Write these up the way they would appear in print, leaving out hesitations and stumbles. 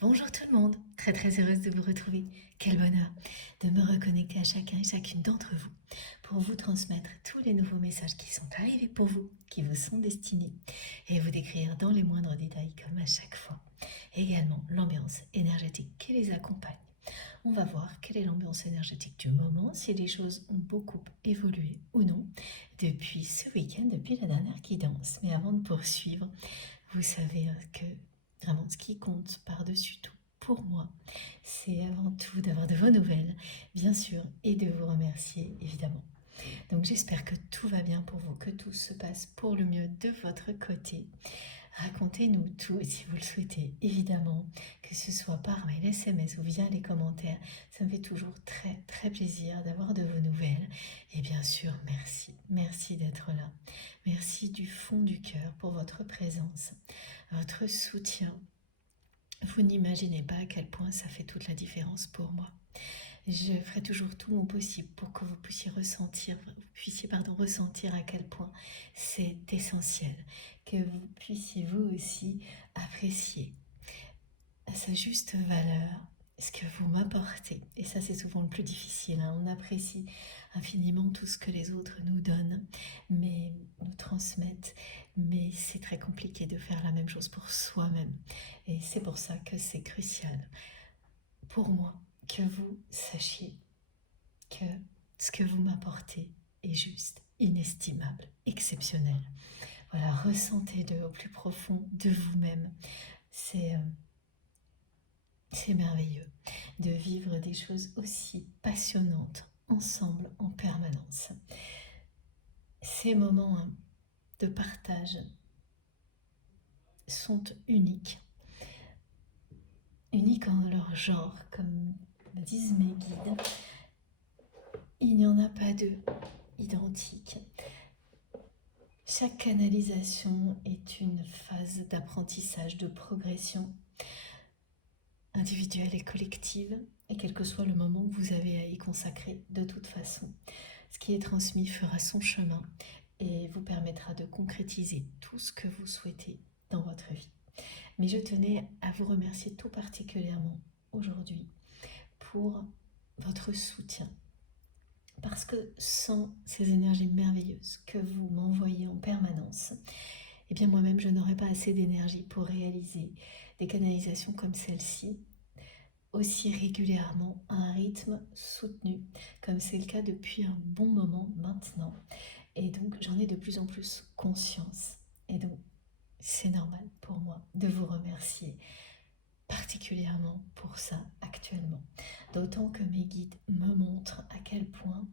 Bonjour tout le monde, très heureuse de vous retrouver. Quel bonheur de me reconnecter à chacun et chacune d'entre vous pour vous transmettre tous les nouveaux messages qui sont arrivés pour vous, qui vous sont destinés et vous décrire dans les moindres détails comme à chaque fois. Également l'ambiance énergétique qui les accompagne. On va voir quelle est l'ambiance énergétique du moment, si les choses ont beaucoup évolué ou non depuis ce week-end, depuis la dernière guidance. Mais avant de poursuivre, vous savez que vraiment ce qui compte par-dessus tout pour moi, c'est avant tout d'avoir de vos nouvelles, bien sûr, et de vous remercier évidemment. Donc j'espère que tout va bien pour vous, que tout se passe pour le mieux de votre côté. Racontez-nous tout si vous le souhaitez, évidemment, que ce soit par mail, SMS ou via les commentaires. Ça me fait toujours très plaisir d'avoir de vos nouvelles. Et bien sûr, merci d'être là. Merci du fond du cœur pour votre présence, votre soutien. Vous n'imaginez pas à quel point ça fait toute la différence pour moi. Je ferai toujours tout mon possible pour que vous puissiez ressentir à quel point c'est essentiel, que vous puissiez vous aussi apprécier à sa juste valeur ce que vous m'apportez. Et ça, c'est souvent le plus difficile, hein. On apprécie infiniment tout ce que les autres nous donnent, mais nous transmettent, mais c'est très compliqué de faire la même chose pour soi-même. Et c'est pour ça que c'est crucial pour moi que vous sachiez que ce que vous m'apportez est juste, inestimable, exceptionnel. Voilà, ressentez-le au plus profond de vous-même. C'est merveilleux de vivre des choses aussi passionnantes ensemble en permanence. Ces moments de partage sont uniques en leur genre, comme me disent mes guides. Il n'y en a pas deux identiques. Chaque canalisation est une phase d'apprentissage, de progression individuelle et collective, et quel que soit le moment que vous avez à y consacrer, de toute façon, ce qui est transmis fera son chemin et vous permettra de concrétiser tout ce que vous souhaitez dans votre vie. Mais je tenais à vous remercier tout particulièrement aujourd'hui pour votre soutien. Parce que sans ces énergies merveilleuses que vous m'envoyez en permanence, eh bien moi-même je n'aurais pas assez d'énergie pour réaliser des canalisations comme celle-ci aussi régulièrement à un rythme soutenu, comme c'est le cas depuis un bon moment maintenant. Et donc j'en ai de plus en plus conscience. Et donc c'est normal pour moi de vous remercier particulièrement pour ça actuellement. D'autant que mes guides me montrent à quel point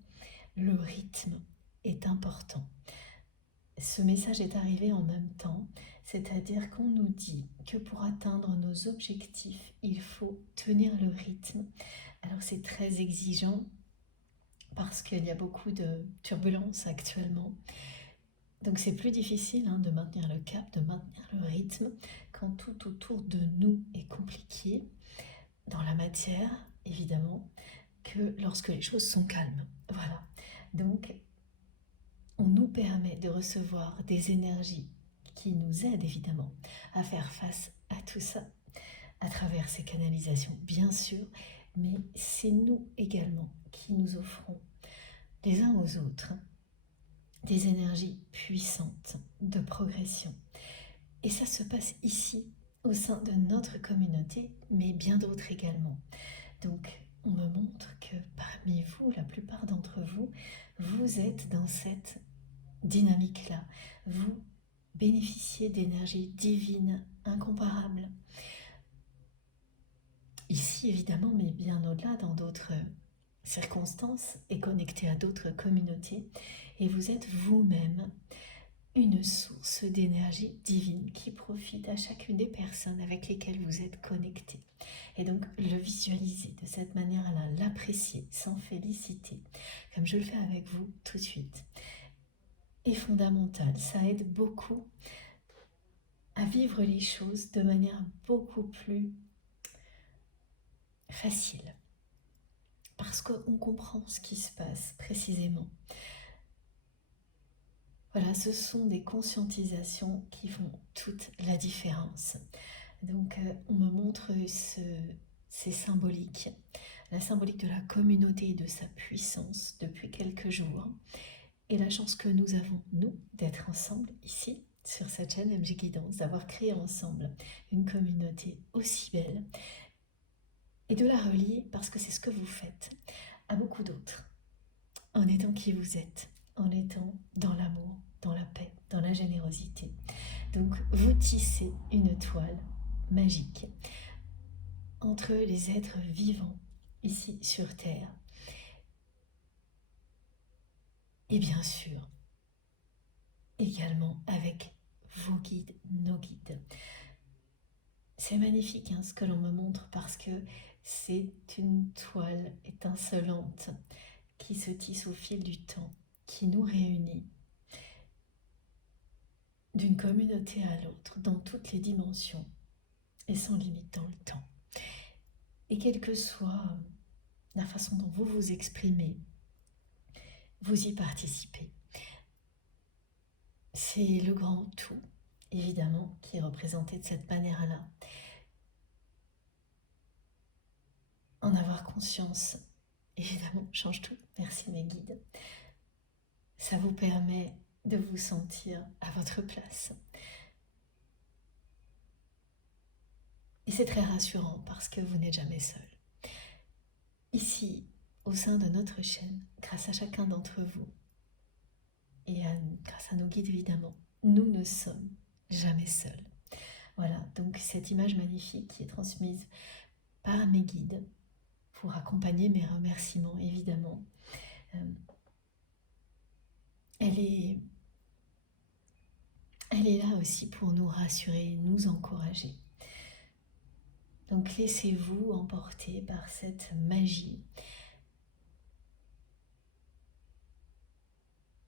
le rythme est important. Ce message est arrivé en même temps, c'est-à-dire qu'on nous dit que pour atteindre nos objectifs, il faut tenir le rythme. Alors c'est très exigeant parce qu'il y a beaucoup de turbulences actuellement. Donc c'est plus difficile de maintenir le cap, de maintenir le rythme quand tout autour de nous est compliqué, dans la matière évidemment, que lorsque les choses sont calmes. Voilà. Donc on nous permet de recevoir des énergies qui nous aident évidemment à faire face à tout ça, à travers ces canalisations bien sûr, mais c'est nous également qui nous offrons les uns aux autres des énergies puissantes de progression. Et ça se passe ici, au sein de notre communauté, mais bien d'autres également. Donc, on me montre que parmi vous, la plupart d'entre vous, vous êtes dans cette dynamique-là. Vous bénéficiez d'énergies divines, incomparables. Ici, évidemment, mais bien au-delà, dans d'autres circonstances et connectés à d'autres communautés. Et vous êtes vous-même une source d'énergie divine qui profite à chacune des personnes avec lesquelles vous êtes connectés. Et donc le visualiser de cette manière-là, l'apprécier, s'en féliciter, comme je le fais avec vous tout de suite, est fondamental. Ça aide beaucoup à vivre les choses de manière beaucoup plus facile. Parce qu'on comprend ce qui se passe précisément. Voilà, ce sont des conscientisations qui font toute la différence. Donc on me montre ces symboliques, la symbolique de la communauté et de sa puissance depuis quelques jours. Et la chance que nous avons, nous, d'être ensemble ici, sur cette chaîne MJ Guidance, d'avoir créé ensemble une communauté aussi belle et de la relier, parce que c'est ce que vous faites, à beaucoup d'autres, en étant qui vous êtes, en étant dans l'amour, dans la paix, dans la générosité. Donc vous tissez une toile magique entre les êtres vivants ici sur Terre. Et bien sûr, également avec vos guides, nos guides. C'est magnifique ce que l'on me montre, parce que c'est une toile étincelante qui se tisse au fil du temps, qui nous réunit d'une communauté à l'autre, dans toutes les dimensions et sans limite dans le temps. Et quelle que soit la façon dont vous vous exprimez, vous y participez. C'est le grand tout, évidemment, qui est représenté de cette manière-là. En avoir conscience, évidemment, change tout. Merci mes guides. Ça vous permet de vous sentir à votre place. Et c'est très rassurant, parce que vous n'êtes jamais seul. Ici, au sein de notre chaîne, grâce à chacun d'entre vous, et grâce à nos guides évidemment, nous ne sommes jamais seuls. Voilà, donc cette image magnifique qui est transmise par mes guides pour accompagner mes remerciements évidemment, elle est là aussi pour nous rassurer, nous encourager. Donc laissez-vous emporter par cette magie,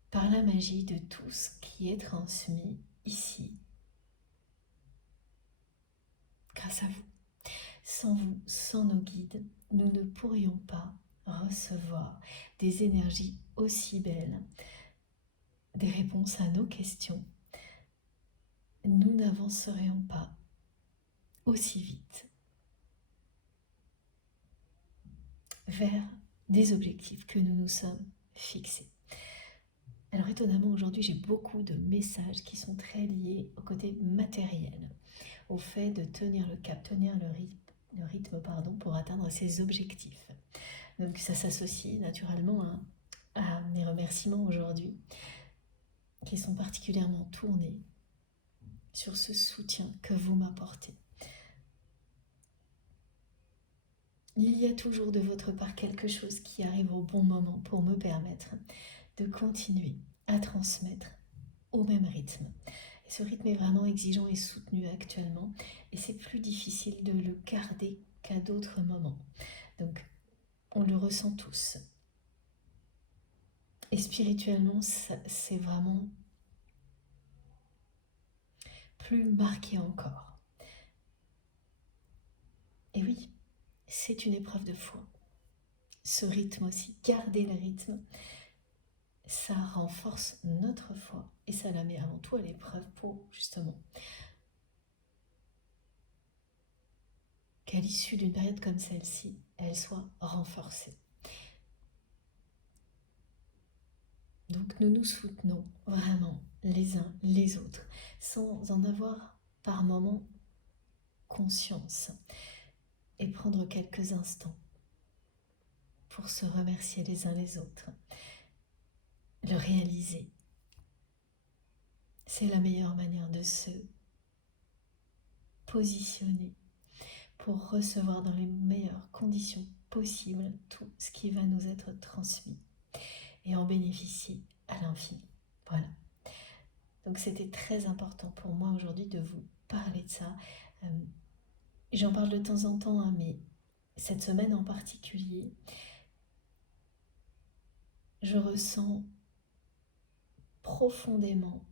par la magie de tout ce qui est transmis ici, grâce à vous. Sans vous, sans nos guides, nous ne pourrions pas recevoir des énergies aussi belles, des réponses à nos questions. Nous n'avancerions pas aussi vite vers des objectifs que nous nous sommes fixés. Alors étonnamment, aujourd'hui, j'ai beaucoup de messages qui sont très liés au côté matériel, au fait de tenir le cap, tenir le rythme pour atteindre ses objectifs. Donc ça s'associe naturellement à mes remerciements aujourd'hui, qui sont particulièrement tournés sur ce soutien que vous m'apportez. Il y a toujours de votre part quelque chose qui arrive au bon moment pour me permettre de continuer à transmettre au même rythme. Et ce rythme est vraiment exigeant et soutenu actuellement, et c'est plus difficile de le garder qu'à d'autres moments. Donc, on le ressent tous. Et spirituellement, c'est vraiment plus marqué encore. Et oui, c'est une épreuve de foi. Ce rythme aussi, garder le rythme, ça renforce notre foi et ça la met avant tout à l'épreuve pour justement qu'à l'issue d'une période comme celle-ci, elle soit renforcée. Donc nous nous soutenons vraiment les uns les autres, sans en avoir par moments conscience, et prendre quelques instants pour se remercier les uns les autres, le réaliser. C'est la meilleure manière de se positionner pour recevoir dans les meilleures conditions possibles tout ce qui va nous être transmis et en bénéficier à l'infini. Voilà. Donc c'était très important pour moi aujourd'hui de vous parler de ça. J'en parle de temps en temps, mais cette semaine en particulier, je ressens profondément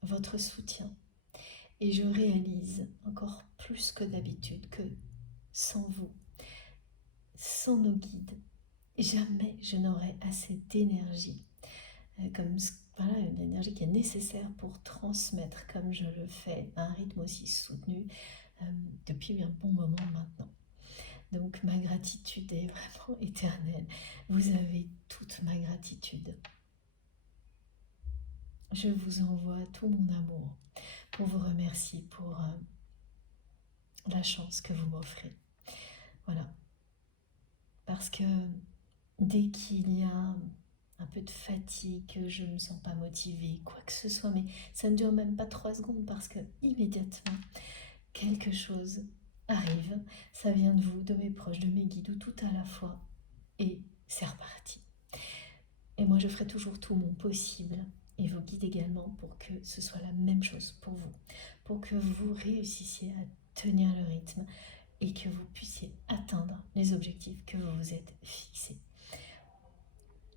votre soutien. Et je réalise encore plus que d'habitude que sans vous, sans nos guides, jamais je n'aurais assez d'énergie, voilà, une énergie qui est nécessaire pour transmettre comme je le fais à un rythme aussi soutenu, depuis un bon moment maintenant. Donc ma gratitude est vraiment éternelle. Vous avez toute ma gratitude. Je vous envoie tout mon amour pour vous remercier pour la chance que vous m'offrez. Voilà. Parce que dès qu'il y a un peu de fatigue, que je ne me sens pas motivée, quoi que ce soit, mais ça ne dure même pas 3 secondes parce que immédiatement, quelque chose arrive, ça vient de vous, de mes proches, de mes guides, ou tout à la fois, et c'est reparti. Et moi, je ferai toujours tout mon possible, et vos guides également, pour que ce soit la même chose pour vous, pour que vous réussissiez à tenir le rythme et que vous puissiez atteindre les objectifs que vous vous êtes fixés.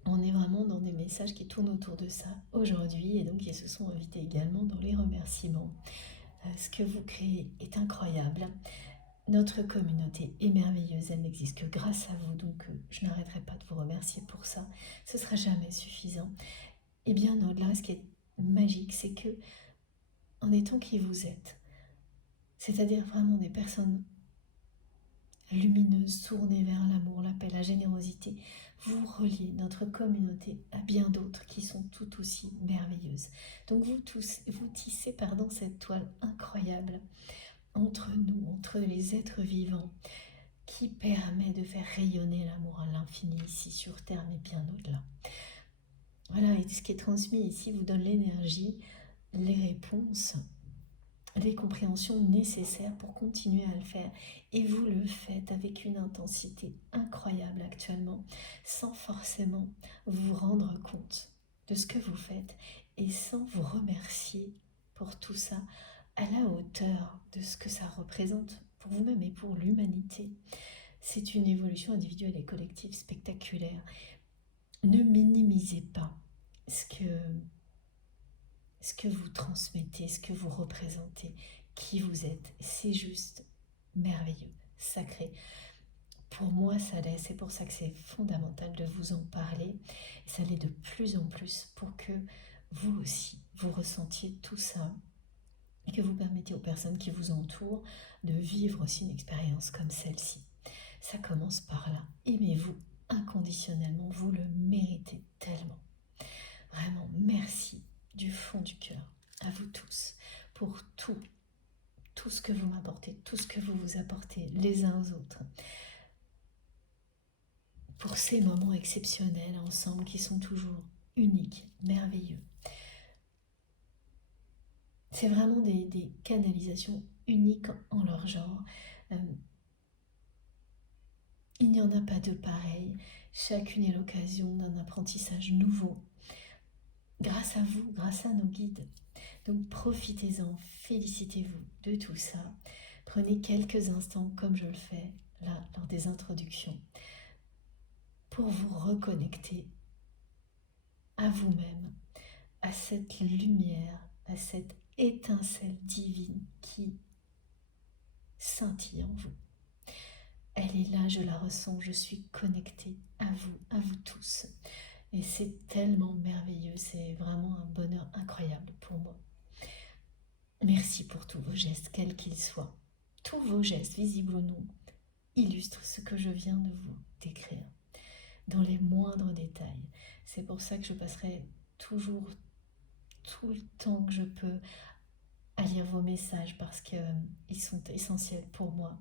On est vraiment dans des messages qui tournent autour de ça aujourd'hui, et donc ils se sont invités également dans les remerciements. Ce que vous créez est incroyable. Notre communauté est merveilleuse, elle n'existe que grâce à vous, donc je n'arrêterai pas de vous remercier pour ça. Ce ne sera jamais suffisant. Et bien au-delà, ce qui est magique, c'est que en étant qui vous êtes, c'est-à-dire vraiment des personnes lumineuses, tournées vers l'amour, la paix, la générosité, vous reliez notre communauté à bien d'autres qui sont tout aussi merveilleuses. Donc vous tissez cette toile incroyable entre nous, entre les êtres vivants, qui permet de faire rayonner l'amour à l'infini ici sur Terre, mais bien au-delà. Voilà, et ce qui est transmis ici vous donne l'énergie, les réponses, les compréhensions nécessaires pour continuer à le faire. Et vous le faites avec une intensité incroyable actuellement, sans forcément vous rendre compte de ce que vous faites et sans vous remercier pour tout ça à la hauteur de ce que ça représente pour vous-même et pour l'humanité. C'est une évolution individuelle et collective spectaculaire. Ne minimisez pas ce que vous transmettez, ce que vous représentez, qui vous êtes. C'est juste merveilleux, sacré. Pour moi, ça l'est. C'est pour ça que c'est fondamental de vous en parler. Et ça l'est de plus en plus pour que vous aussi, vous ressentiez tout ça et que vous permettez aux personnes qui vous entourent de vivre aussi une expérience comme celle-ci. Ça commence par là. Aimez-vous inconditionnellement, vous le méritez tellement. Vraiment, merci du fond du cœur à vous tous pour tout ce que vous m'apportez, tout ce que vous vous apportez les uns aux autres. Pour ces moments exceptionnels ensemble qui sont toujours uniques, merveilleux. C'est vraiment des canalisations uniques en leur genre. Il n'y en a pas de pareil. Chacune est l'occasion d'un apprentissage nouveau. Grâce à vous, grâce à nos guides. Donc profitez-en, félicitez-vous de tout ça. Prenez quelques instants, comme je le fais là, lors des introductions, pour vous reconnecter à vous-même, à cette lumière, à cette étincelle divine qui scintille en vous. Elle est là, je la ressens, je suis connectée à vous tous. Et c'est tellement merveilleux, c'est vraiment un bonheur incroyable pour moi. Merci pour tous vos gestes, quels qu'ils soient. Tous vos gestes, visibles ou non, illustrent ce que je viens de vous décrire, dans les moindres détails. C'est pour ça que je passerai toujours tout le temps que je peux à lire vos messages, parce qu'ils sont essentiels pour moi.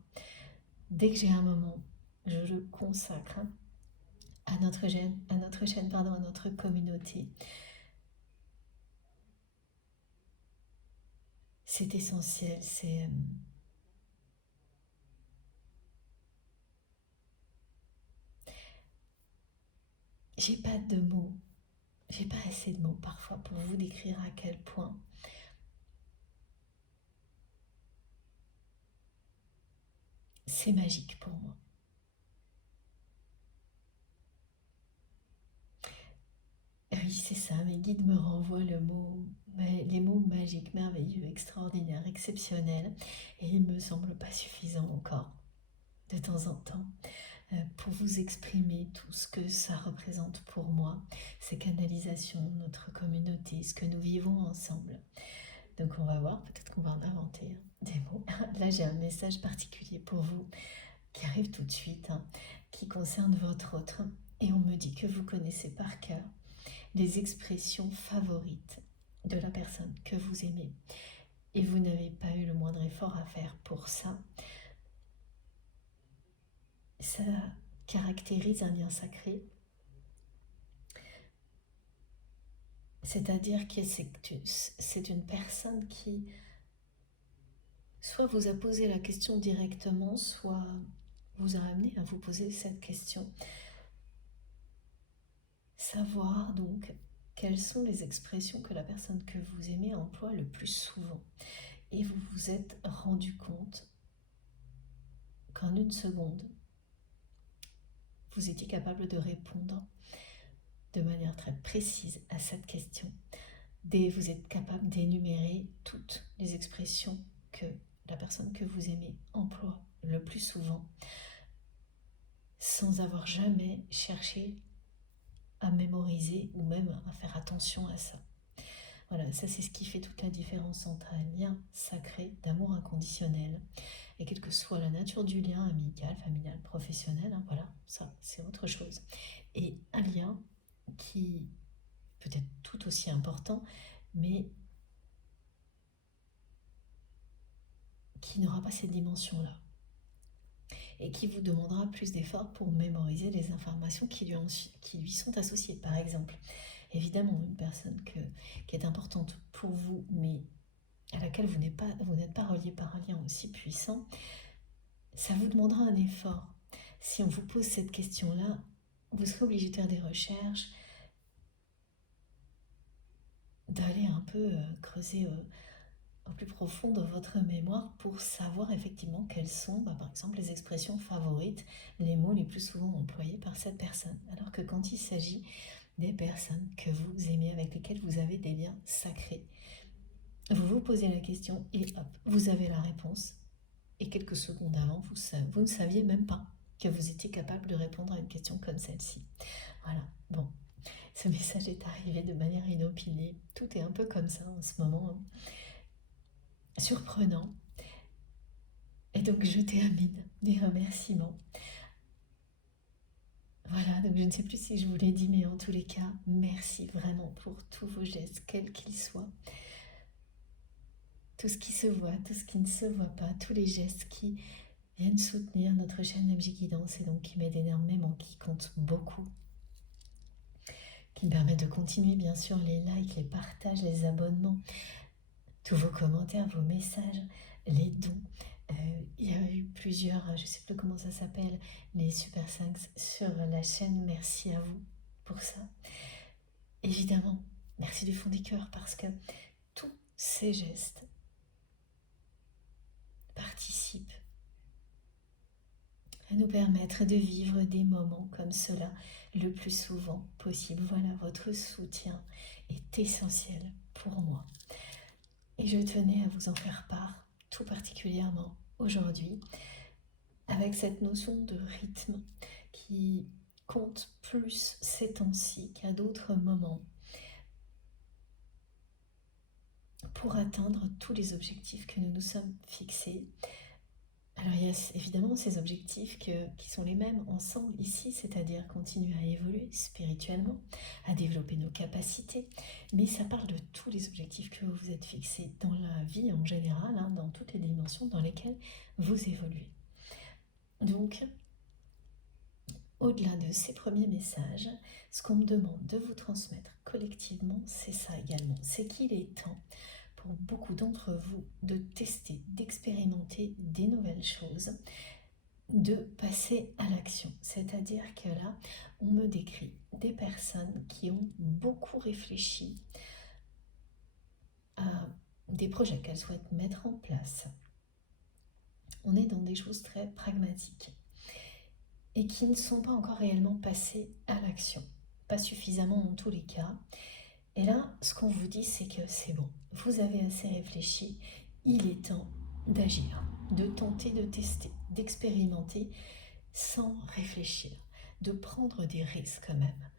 Dès que j'ai un moment, je le consacre à notre chaîne, à notre communauté. C'est essentiel, j'ai pas de mots, j'ai pas assez de mots parfois pour vous décrire à quel point c'est magique pour moi. Oui, c'est ça, mes guides me renvoient les mots magiques, merveilleux, extraordinaires, exceptionnels, et il me semble pas suffisant encore, de temps en temps, pour vous exprimer tout ce que ça représente pour moi, ces canalisations, notre communauté, ce que nous vivons ensemble. Donc on va voir, peut-être qu'on va en inventer des mots. Là j'ai un message particulier pour vous qui arrive tout de suite, qui concerne votre autre. Et on me dit que vous connaissez par cœur les expressions favorites de la personne que vous aimez. Et vous n'avez pas eu le moindre effort à faire pour ça. Ça caractérise un lien sacré. C'est-à-dire que c'est une personne qui soit vous a posé la question directement, soit vous a amené à vous poser cette question. Savoir donc quelles sont les expressions que la personne que vous aimez emploie le plus souvent. Et vous vous êtes rendu compte qu'en une seconde, vous étiez capable de répondre de manière très précise à cette question. Vous êtes capable d'énumérer toutes les expressions que la personne que vous aimez emploie le plus souvent, sans avoir jamais cherché à mémoriser ou même à faire attention à ça. Voilà, ça c'est ce qui fait toute la différence entre un lien sacré d'amour inconditionnel et quelle que soit la nature du lien, amical, familial, professionnel, voilà, ça c'est autre chose. Et un lien qui peut être tout aussi important, mais qui n'aura pas cette dimension-là. Et qui vous demandera plus d'efforts pour mémoriser les informations qui lui sont associées. Par exemple, évidemment, une personne qui est importante pour vous, mais à laquelle vous n'êtes pas relié par un lien aussi puissant, ça vous demandera un effort. Si on vous pose cette question-là, vous serez obligé de faire des recherches, d'aller un peu creuser au plus profond de votre mémoire pour savoir effectivement quelles sont, par exemple, les expressions favorites, les mots les plus souvent employés par cette personne. Alors que quand il s'agit des personnes que vous aimez, avec lesquelles vous avez des liens sacrés, vous vous posez la question et hop, vous avez la réponse. Et quelques secondes avant, vous ne saviez même pas que vous étiez capable de répondre à une question comme celle-ci. Voilà, bon, ce message est arrivé de manière inopinée. Tout est un peu comme ça en ce moment. Surprenant. Et donc je termine des remerciements. Voilà, donc je ne sais plus si je vous l'ai dit, mais en tous les cas, merci vraiment pour tous vos gestes, quels qu'ils soient. Tout ce qui se voit, tout ce qui ne se voit pas, tous les gestes qui viennent soutenir notre chaîne MJ Guidance et donc qui m'aident énormément, qui comptent beaucoup, qui me permettent de continuer bien sûr les likes, les partages, les abonnements, tous vos commentaires, vos messages, les dons. Il y a eu plusieurs, je ne sais plus comment ça s'appelle, les Super 5 sur la chaîne. Merci à vous pour ça. Évidemment, merci du fond du cœur parce que tous ces gestes participent à nous permettre de vivre des moments comme cela le plus souvent possible. Voilà, votre soutien est essentiel pour moi. Et je tenais à vous en faire part, tout particulièrement aujourd'hui, avec cette notion de rythme qui compte plus ces temps-ci qu'à d'autres moments pour atteindre tous les objectifs que nous nous sommes fixés. Alors il y a évidemment ces objectifs qui sont les mêmes ensemble ici, c'est-à-dire continuer à évoluer spirituellement, à développer nos capacités, mais ça parle de tous les objectifs que vous vous êtes fixés dans la vie en général, dans toutes les dimensions dans lesquelles vous évoluez. Donc, au-delà de ces premiers messages, ce qu'on me demande de vous transmettre collectivement, c'est ça également, c'est qu'il est temps pour beaucoup d'entre vous de tester, d'expérimenter des nouvelles choses, de passer à l'action. C'est-à-dire que là, on me décrit des personnes qui ont beaucoup réfléchi à des projets qu'elles souhaitent mettre en place. On est dans des choses très pragmatiques et qui ne sont pas encore réellement passées à l'action. Pas suffisamment en tous les cas. Et là, ce qu'on vous dit, c'est que c'est bon. Vous avez assez réfléchi. Il est temps d'agir, de tenter, de tester, d'expérimenter sans réfléchir, de prendre des risques quand même.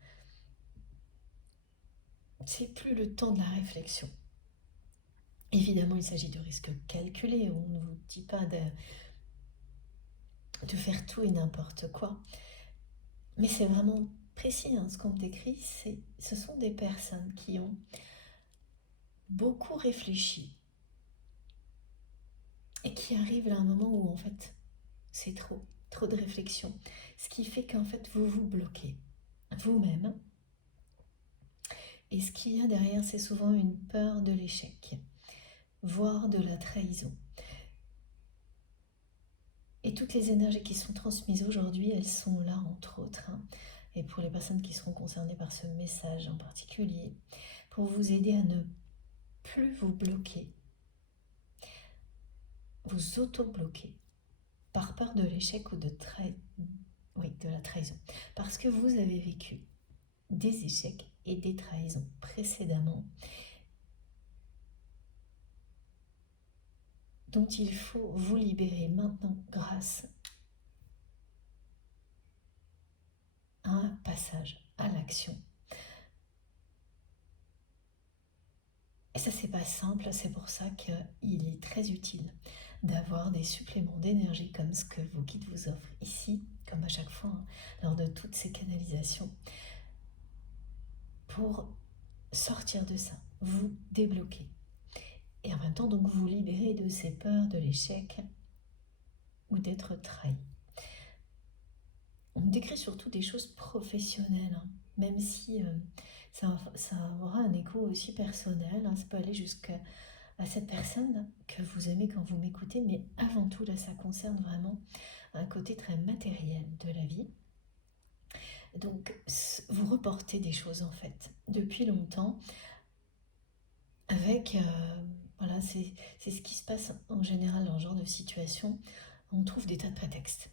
C'est plus le temps de la réflexion. Évidemment, il s'agit de risques calculés. On ne vous dit pas de faire tout et n'importe quoi. Mais c'est vraiment précis, hein, ce qu'on décrit. Ce sont des personnes qui ont beaucoup réfléchi et qui arrivent à un moment où en fait c'est trop de réflexion. Ce qui fait qu'en fait vous vous bloquez vous-même. Et ce qu'il y a derrière, c'est souvent une peur de l'échec, voire de la trahison. Et toutes les énergies qui sont transmises aujourd'hui, elles sont là entre autres, hein. Et pour les personnes qui seront concernées par ce message en particulier, pour vous aider à ne plus vous bloquer, vous auto-bloquer par peur de l'échec ou de la trahison. Parce que vous avez vécu des échecs et des trahisons précédemment dont il faut vous libérer maintenant grâce à un passage à l'action. Et ça, c'est pas simple, c'est pour ça qu'il est très utile d'avoir des suppléments d'énergie comme ce que vos guides vous offrent ici, comme à chaque fois, hein, lors de toutes ces canalisations, pour sortir de ça, vous débloquer. Et en même temps, donc, vous libérer de ces peurs de l'échec ou d'être trahi. On décrit surtout des choses professionnelles, hein, même si ça aura un écho aussi personnel, hein, ça peut aller jusqu'à cette personne que vous aimez quand vous m'écoutez, mais avant tout, là, ça concerne vraiment un côté très matériel de la vie. Donc, vous reportez des choses, en fait, depuis longtemps, avec... voilà, c'est ce qui se passe en général dans ce genre de situation. On trouve des tas de prétextes.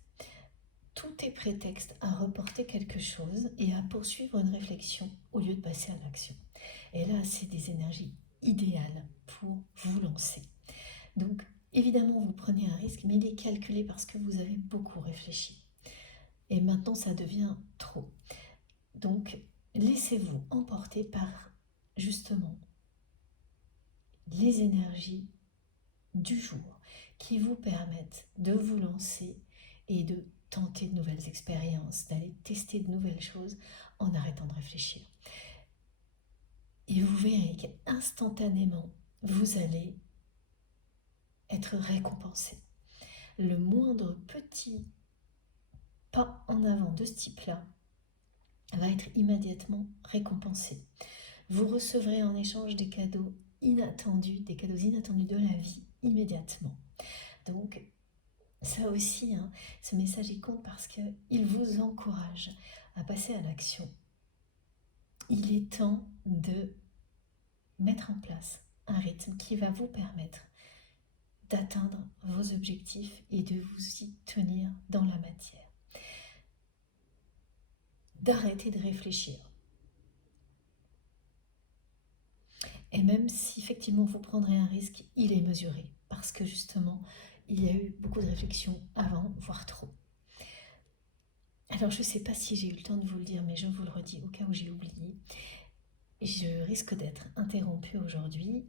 Tout est prétexte à reporter quelque chose et à poursuivre une réflexion au lieu de passer à l'action. Et là, c'est des énergies idéales pour vous lancer. Donc, évidemment, vous prenez un risque, mais il est calculé parce que vous avez beaucoup réfléchi. Et maintenant, ça devient trop. Donc, laissez-vous emporter par, justement, les énergies du jour qui vous permettent de vous lancer et de tenter de nouvelles expériences, d'aller tester de nouvelles choses en arrêtant de réfléchir. Et vous verrez qu'instantanément, vous allez être récompensé. Le moindre petit pas en avant de ce type-là va être immédiatement récompensé. Vous recevrez en échange des cadeaux inattendus de la vie immédiatement. Donc, ça aussi, hein, ce message il compte parce qu'il vous encourage à passer à l'action. Il est temps de mettre en place un rythme qui va vous permettre d'atteindre vos objectifs et de vous y tenir dans la matière. D'arrêter de réfléchir. Et même si effectivement vous prendrez un risque, il est mesuré. Parce que justement, il y a eu beaucoup de réflexions avant, voire trop. Alors je ne sais pas si j'ai eu le temps de vous le dire, mais je vous le redis au cas où j'ai oublié. Je risque d'être interrompue aujourd'hui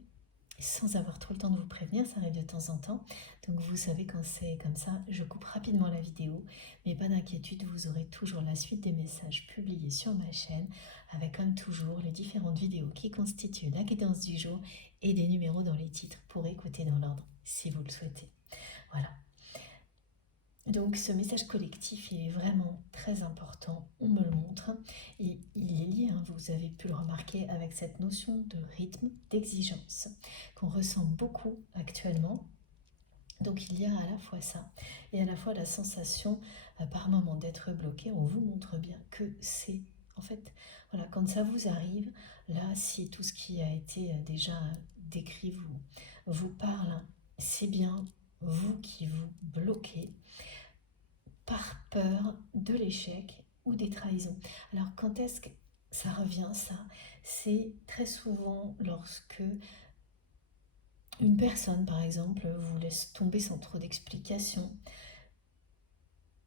sans avoir trop le temps de vous prévenir, ça arrive de temps en temps. Donc vous savez, quand c'est comme ça, je coupe rapidement la vidéo. Mais pas d'inquiétude, vous aurez toujours la suite des messages publiés sur ma chaîne, avec comme toujours les différentes vidéos qui constituent la guidance du jour et des numéros dans les titres pour écouter dans l'ordre si vous le souhaitez. Voilà. Donc ce message collectif, il est vraiment très important, on me le montre, et il est lié, hein, vous avez pu le remarquer, avec cette notion de rythme, d'exigence, qu'on ressent beaucoup actuellement. Donc il y a à la fois ça, et à la fois la sensation par moment d'être bloqué. On vous montre bien que c'est, en fait, voilà, quand ça vous arrive, là, si tout ce qui a été déjà décrit vous parle, c'est bien vous qui vous bloquez par peur de l'échec ou des trahisons. Alors quand est-ce que ça revient, ça? C'est très souvent lorsque une personne, par exemple, vous laisse tomber sans trop d'explications.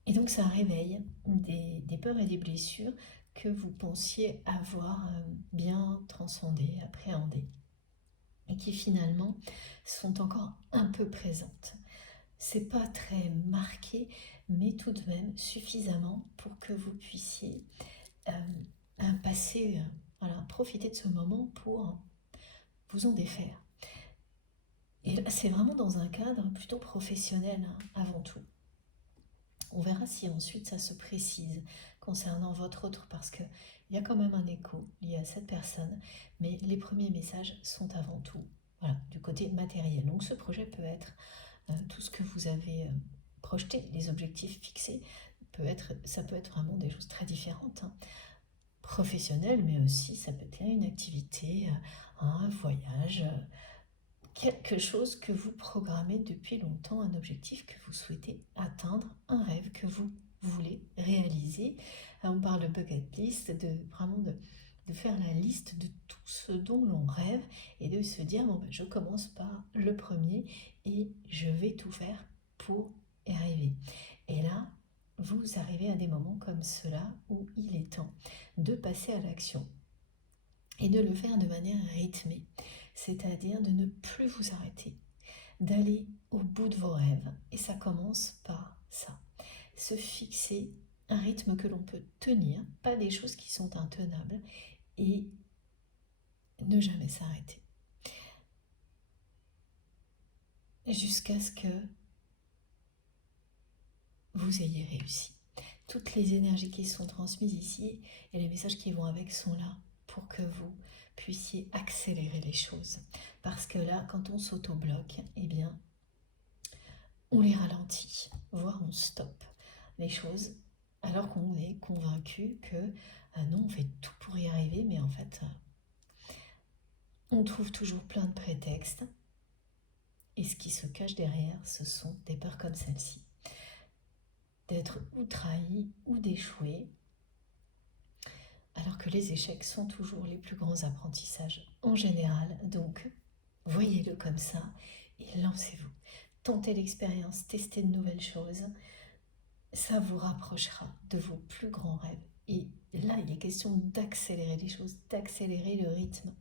Et donc ça réveille des peurs et des blessures que vous pensiez avoir bien transcendées, appréhendées. et qui finalement sont encore un peu présentes. C'est pas très marqué, mais tout de même suffisamment pour que vous puissiez passer, voilà, profiter de ce moment pour vous en défaire. Et là, c'est vraiment dans un cadre plutôt professionnel, hein, avant tout. On verra si ensuite ça se précise concernant votre autre, parce qu'il y a quand même un écho lié à cette personne, mais les premiers messages sont avant tout, voilà, du côté matériel. Donc ce projet peut être tout ce que vous avez projeté, les objectifs fixés, ça peut être vraiment des choses très différentes, hein, professionnelles, mais aussi ça peut être une activité, un voyage, quelque chose que vous programmez depuis longtemps, un objectif que vous souhaitez atteindre, un rêve que vous voulez réaliser. On parle de bucket list, vraiment de faire la liste de tout ce dont l'on rêve et de se dire, bon, ben, je commence par le premier et je vais tout faire pour y arriver. Et là, vous arrivez à des moments comme cela où il est temps de passer à l'action et de le faire de manière rythmée, c'est-à-dire de ne plus vous arrêter, d'aller au bout de vos rêves. Et ça commence par ça, se fixer un rythme que l'on peut tenir, pas des choses qui sont intenables, et ne jamais s'arrêter. Jusqu'à ce que vous ayez réussi. Toutes les énergies qui sont transmises ici et les messages qui vont avec sont là pour que vous puissiez accélérer les choses. Parce que là, quand on s'auto-bloque, eh bien, on les ralentit, voire on stoppe les choses, alors qu'on est convaincu que non, on fait tout pour y arriver, mais en fait, on trouve toujours plein de prétextes. Et ce qui se cache derrière, ce sont des peurs comme celle-ci. D'être ou trahi ou d'échouer, alors que les échecs sont toujours les plus grands apprentissages en général. Donc, voyez-le comme ça et lancez-vous. Tentez l'expérience, testez de nouvelles choses. Ça vous rapprochera de vos plus grands rêves. Et là, il est question d'accélérer les choses, d'accélérer le rythme.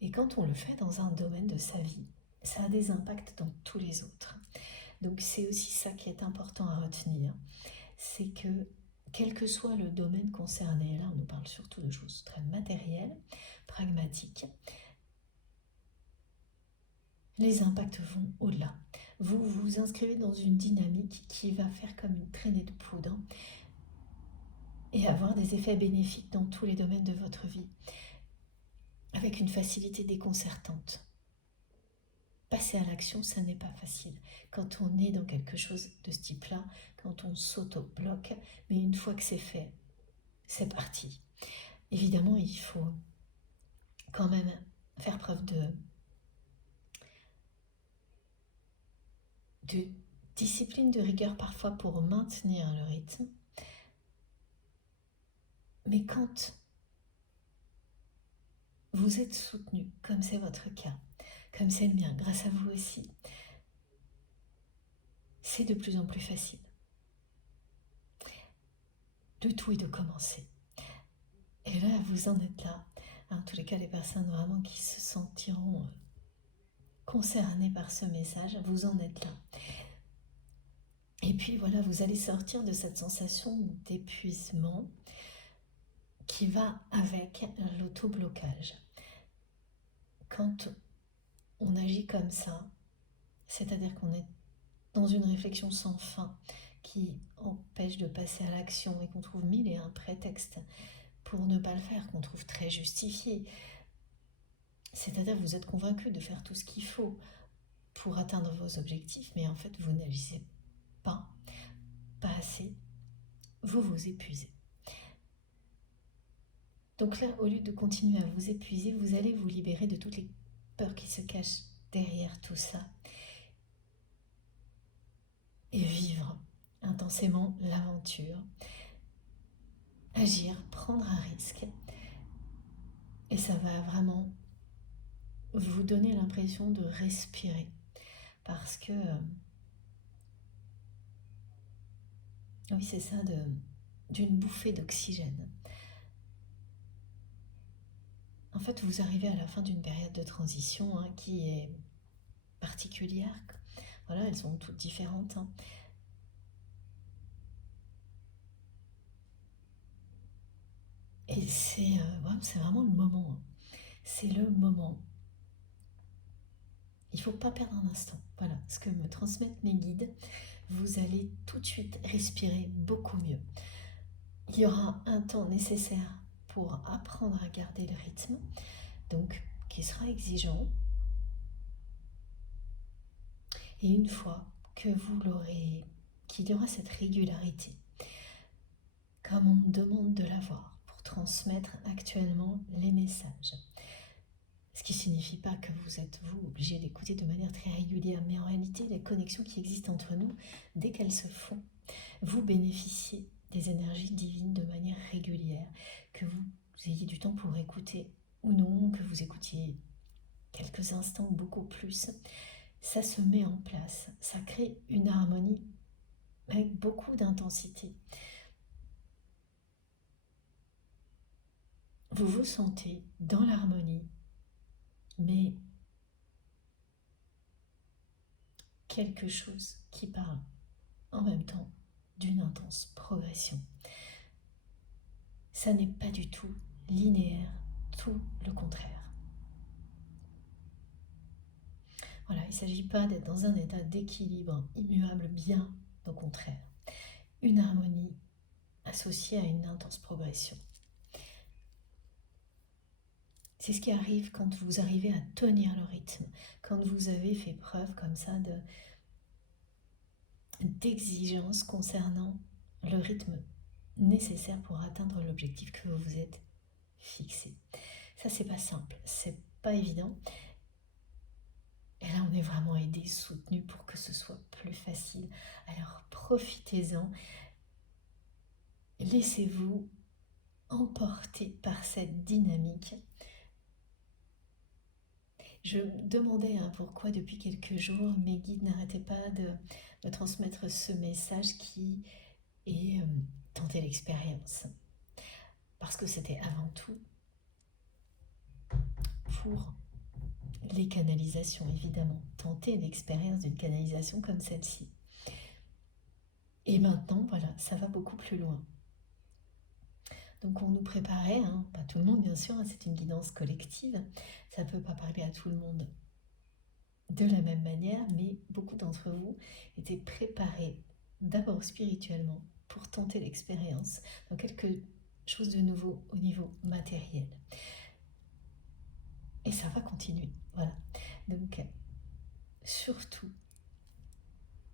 Et quand on le fait dans un domaine de sa vie, ça a des impacts dans tous les autres. Donc c'est aussi ça qui est important à retenir. C'est que, quel que soit le domaine concerné, là on nous parle surtout de choses très matérielles, pragmatiques, les impacts vont au-delà. Vous vous inscrivez dans une dynamique qui va faire comme une traînée de poudre et avoir des effets bénéfiques dans tous les domaines de votre vie, avec une facilité déconcertante. Passer à l'action, ça n'est pas facile. Quand on est dans quelque chose de ce type-là, quand on s'auto-bloque, mais une fois que c'est fait, c'est parti. Évidemment, il faut quand même faire preuve de discipline, de rigueur parfois pour maintenir le rythme. Mais quand vous êtes soutenu, comme c'est votre cas, comme c'est le mien, grâce à vous aussi, c'est de plus en plus facile. Le tout est de commencer. Et là, vous en êtes là. En tous les cas, les personnes vraiment qui se sentiront concernées par ce message, vous en êtes là. Et puis voilà, vous allez sortir de cette sensation d'épuisement qui va avec l'auto-blocage. Quand on agit comme ça, c'est-à-dire qu'on est dans une réflexion sans fin qui empêche de passer à l'action et qu'on trouve mille et un prétextes pour ne pas le faire, qu'on trouve très justifié. C'est-à-dire que vous êtes convaincu de faire tout ce qu'il faut pour atteindre vos objectifs, mais en fait vous n'agissez pas assez, vous vous épuisez. Donc là, au lieu de continuer à vous épuiser, vous allez vous libérer de toutes les peurs qui se cachent derrière tout ça et vivre intensément l'aventure, agir, prendre un risque. Et ça va vraiment vous donner l'impression de respirer parce que, oui, c'est ça, d'une bouffée d'oxygène. En fait, vous arrivez à la fin d'une période de transition hein, qui est particulière. Voilà, elles sont toutes différentes. Hein. Et c'est vraiment le moment. Hein. C'est le moment. Il ne faut pas perdre un instant. Voilà ce que me transmettent mes guides. Vous allez tout de suite respirer beaucoup mieux. Il y aura un temps nécessaire pour apprendre à garder le rythme, donc qui sera exigeant. Et une fois que vous l'aurez, qu'il y aura cette régularité, comme on me demande de l'avoir pour transmettre actuellement les messages. Ce qui ne signifie pas que vous êtes, vous, obligé d'écouter de manière très régulière, mais en réalité, les connexions qui existent entre nous, dès qu'elles se font, vous bénéficiez des énergies divines de manière régulière, que vous ayez du temps pour écouter ou non, que vous écoutiez quelques instants ou beaucoup plus, ça se met en place, ça crée une harmonie avec beaucoup d'intensité. Vous vous sentez dans l'harmonie, mais quelque chose qui parle en même temps d'une intense progression. Ça n'est pas du tout linéaire, tout le contraire. Voilà, il ne s'agit pas d'être dans un état d'équilibre immuable, bien au contraire. Une harmonie associée à une intense progression. C'est ce qui arrive quand vous arrivez à tenir le rythme, quand vous avez fait preuve comme ça d'exigence concernant le rythme nécessaire pour atteindre l'objectif que vous vous êtes fixé. Ça, c'est pas simple, c'est pas évident. Et là, on est vraiment aidé, soutenu pour que ce soit plus facile. Alors, profitez-en. Laissez-vous emporter par cette dynamique. Je me demandais pourquoi depuis quelques jours mes guides n'arrêtaient pas de me transmettre ce message qui est tenter l'expérience. Parce que c'était avant tout pour les canalisations, évidemment. Tenter l'expérience d'une canalisation comme celle-ci. Et maintenant, voilà, ça va beaucoup plus loin. Donc on nous préparait, pas tout le monde bien sûr, c'est une guidance collective, ça ne peut pas parler à tout le monde de la même manière, mais beaucoup d'entre vous étaient préparés d'abord spirituellement pour tenter l'expérience dans quelque chose de nouveau au niveau matériel. Et ça va continuer, voilà. Donc surtout,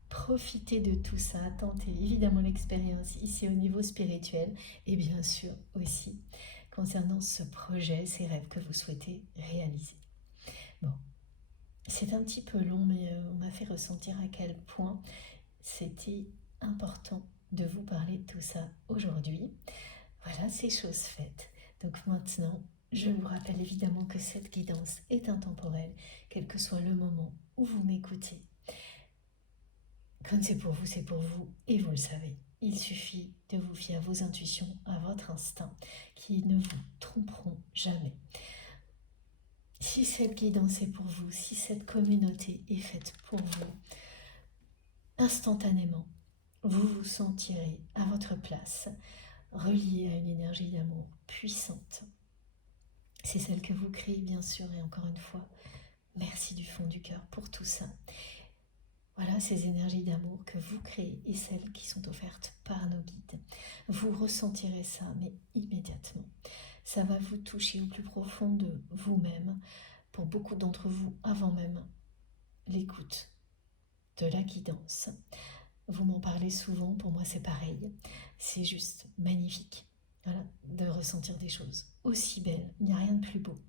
profitez de tout ça, tentez évidemment l'expérience ici au niveau spirituel et bien sûr aussi concernant ce projet, ces rêves que vous souhaitez réaliser. Bon, c'est un petit peu long, mais on m'a fait ressentir à quel point c'était important de vous parler de tout ça aujourd'hui. Voilà, c'est chose faite. Donc maintenant, je vous rappelle évidemment que cette guidance est intemporelle, quel que soit le moment où vous m'écoutez. Quand c'est pour vous, et vous le savez. Il suffit de vous fier à vos intuitions, à votre instinct, qui ne vous tromperont jamais. Si cette guidance est pour vous, si cette communauté est faite pour vous, instantanément, vous vous sentirez à votre place, relié à une énergie d'amour puissante. C'est celle que vous créez, bien sûr, et encore une fois, merci du fond du cœur pour tout ça. Voilà ces énergies d'amour que vous créez et celles qui sont offertes par nos guides. Vous ressentirez ça, mais immédiatement. Ça va vous toucher au plus profond de vous-même, pour beaucoup d'entre vous, avant même l'écoute de la guidance. Vous m'en parlez souvent, pour moi c'est pareil. C'est juste magnifique, voilà, de ressentir des choses aussi belles. Il n'y a rien de plus beau.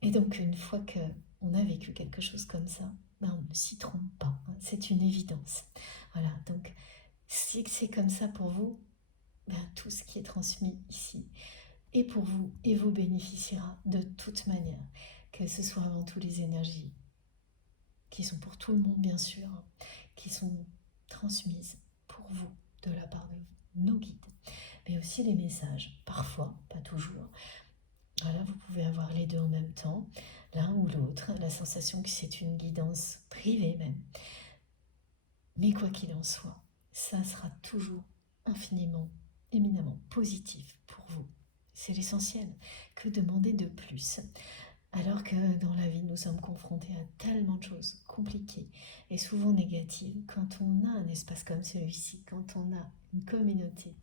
Et donc une fois qu'on a vécu quelque chose comme ça, on ne s'y trompe pas, c'est une évidence. Voilà, donc si c'est comme ça pour vous, tout ce qui est transmis ici est pour vous et vous bénéficiera de toute manière, que ce soit avant tout les énergies qui sont pour tout le monde bien sûr, qui sont transmises pour vous de la part de nos guides, mais aussi les messages, parfois, pas toujours, Voilà, vous pouvez avoir les deux en même temps, l'un ou l'autre, la sensation que c'est une guidance privée même. Mais quoi qu'il en soit, ça sera toujours infiniment, éminemment positif pour vous. C'est l'essentiel. Que demander de plus? Alors que dans la vie, nous sommes confrontés à tellement de choses compliquées et souvent négatives. Quand on a un espace comme celui-ci, quand on a une communauté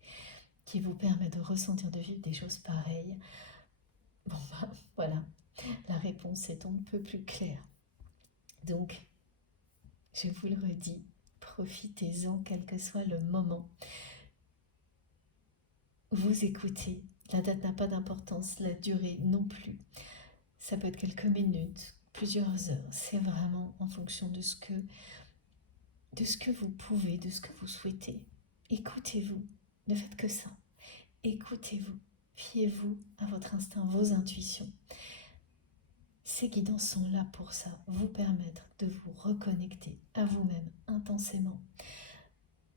qui vous permet de ressentir, de vivre des choses pareilles, bon bah voilà, la réponse est un peu plus claire. Donc, je vous le redis, profitez-en quel que soit le moment. Vous écoutez, la date n'a pas d'importance, la durée non plus. Ça peut être quelques minutes, plusieurs heures, c'est vraiment en fonction de ce que vous pouvez, de ce que vous souhaitez. Écoutez-vous, ne faites que ça. Écoutez-vous, fiez-vous à votre instinct, vos intuitions. Ces guidances sont là pour ça, vous permettre de vous reconnecter à vous-même intensément,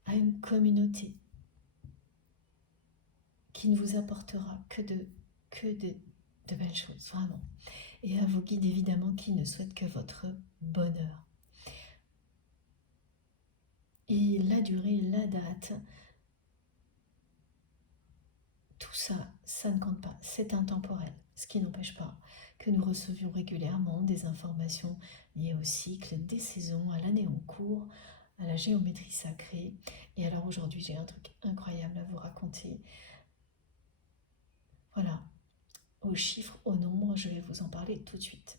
à une communauté qui ne vous apportera que de belles choses, vraiment. Et à vos guides, évidemment, qui ne souhaitent que votre bonheur. Et la durée, la date, tout ça, ça ne compte pas, c'est intemporel. Ce qui n'empêche pas que nous recevions régulièrement des informations liées au cycle, des saisons, à l'année en cours, à la géométrie sacrée. Et alors aujourd'hui, j'ai un truc incroyable à vous raconter. Voilà, aux chiffres, au nombre, je vais vous en parler tout de suite.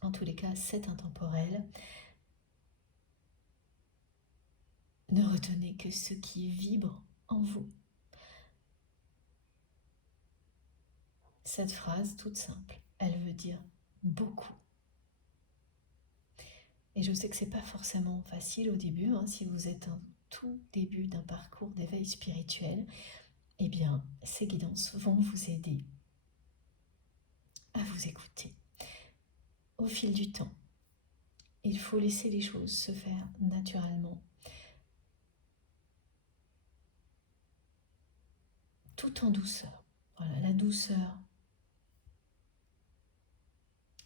En tous les cas, c'est intemporel. Ne retenez que ce qui vibre en vous. Cette phrase toute simple, elle veut dire beaucoup. Et je sais que c'est pas forcément facile au début, si vous êtes un tout début d'un parcours d'éveil spirituel, eh bien, ces guidances vont vous aider à vous écouter. Au fil du temps, il faut laisser les choses se faire naturellement, tout en douceur. Voilà, la douceur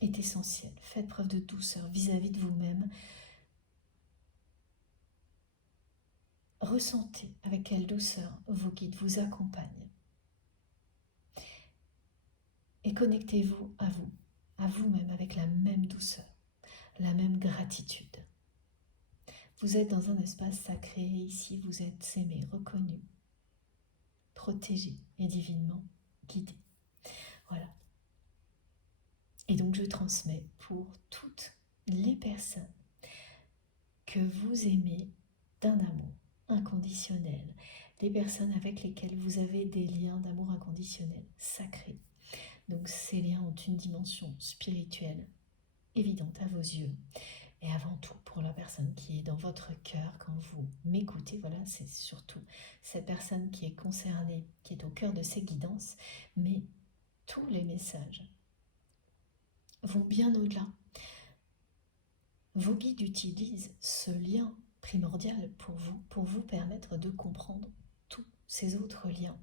est essentielle. Faites preuve de douceur vis-à-vis de vous-même. Ressentez avec quelle douceur vos guides vous accompagnent. Et connectez-vous à vous-même avec la même douceur, la même gratitude. Vous êtes dans un espace sacré et ici vous êtes aimé, reconnu, protégé et divinement guidé. Voilà. Et donc je transmets pour toutes les personnes que vous aimez d'un amour inconditionnel, les personnes avec lesquelles vous avez des liens d'amour inconditionnel sacrés. Donc ces liens ont une dimension spirituelle évidente à vos yeux. Et avant tout, pour la personne qui est dans votre cœur, quand vous m'écoutez, voilà, c'est surtout cette personne qui est concernée, qui est au cœur de ces guidances, mais tous les messages vont bien au-delà. Vos guides utilisent ce lien primordial pour vous permettre de comprendre tous ces autres liens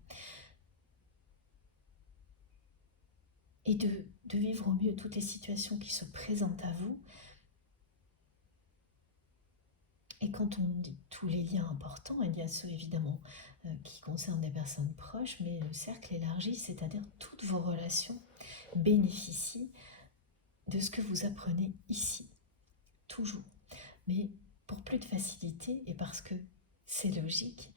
et de vivre au mieux toutes les situations qui se présentent à vous. Et quand on dit tous les liens importants, il y a ceux évidemment qui concernent des personnes proches, mais le cercle élargi, c'est-à-dire toutes vos relations bénéficient de ce que vous apprenez ici, toujours. Mais pour plus de facilité, et parce que c'est logique,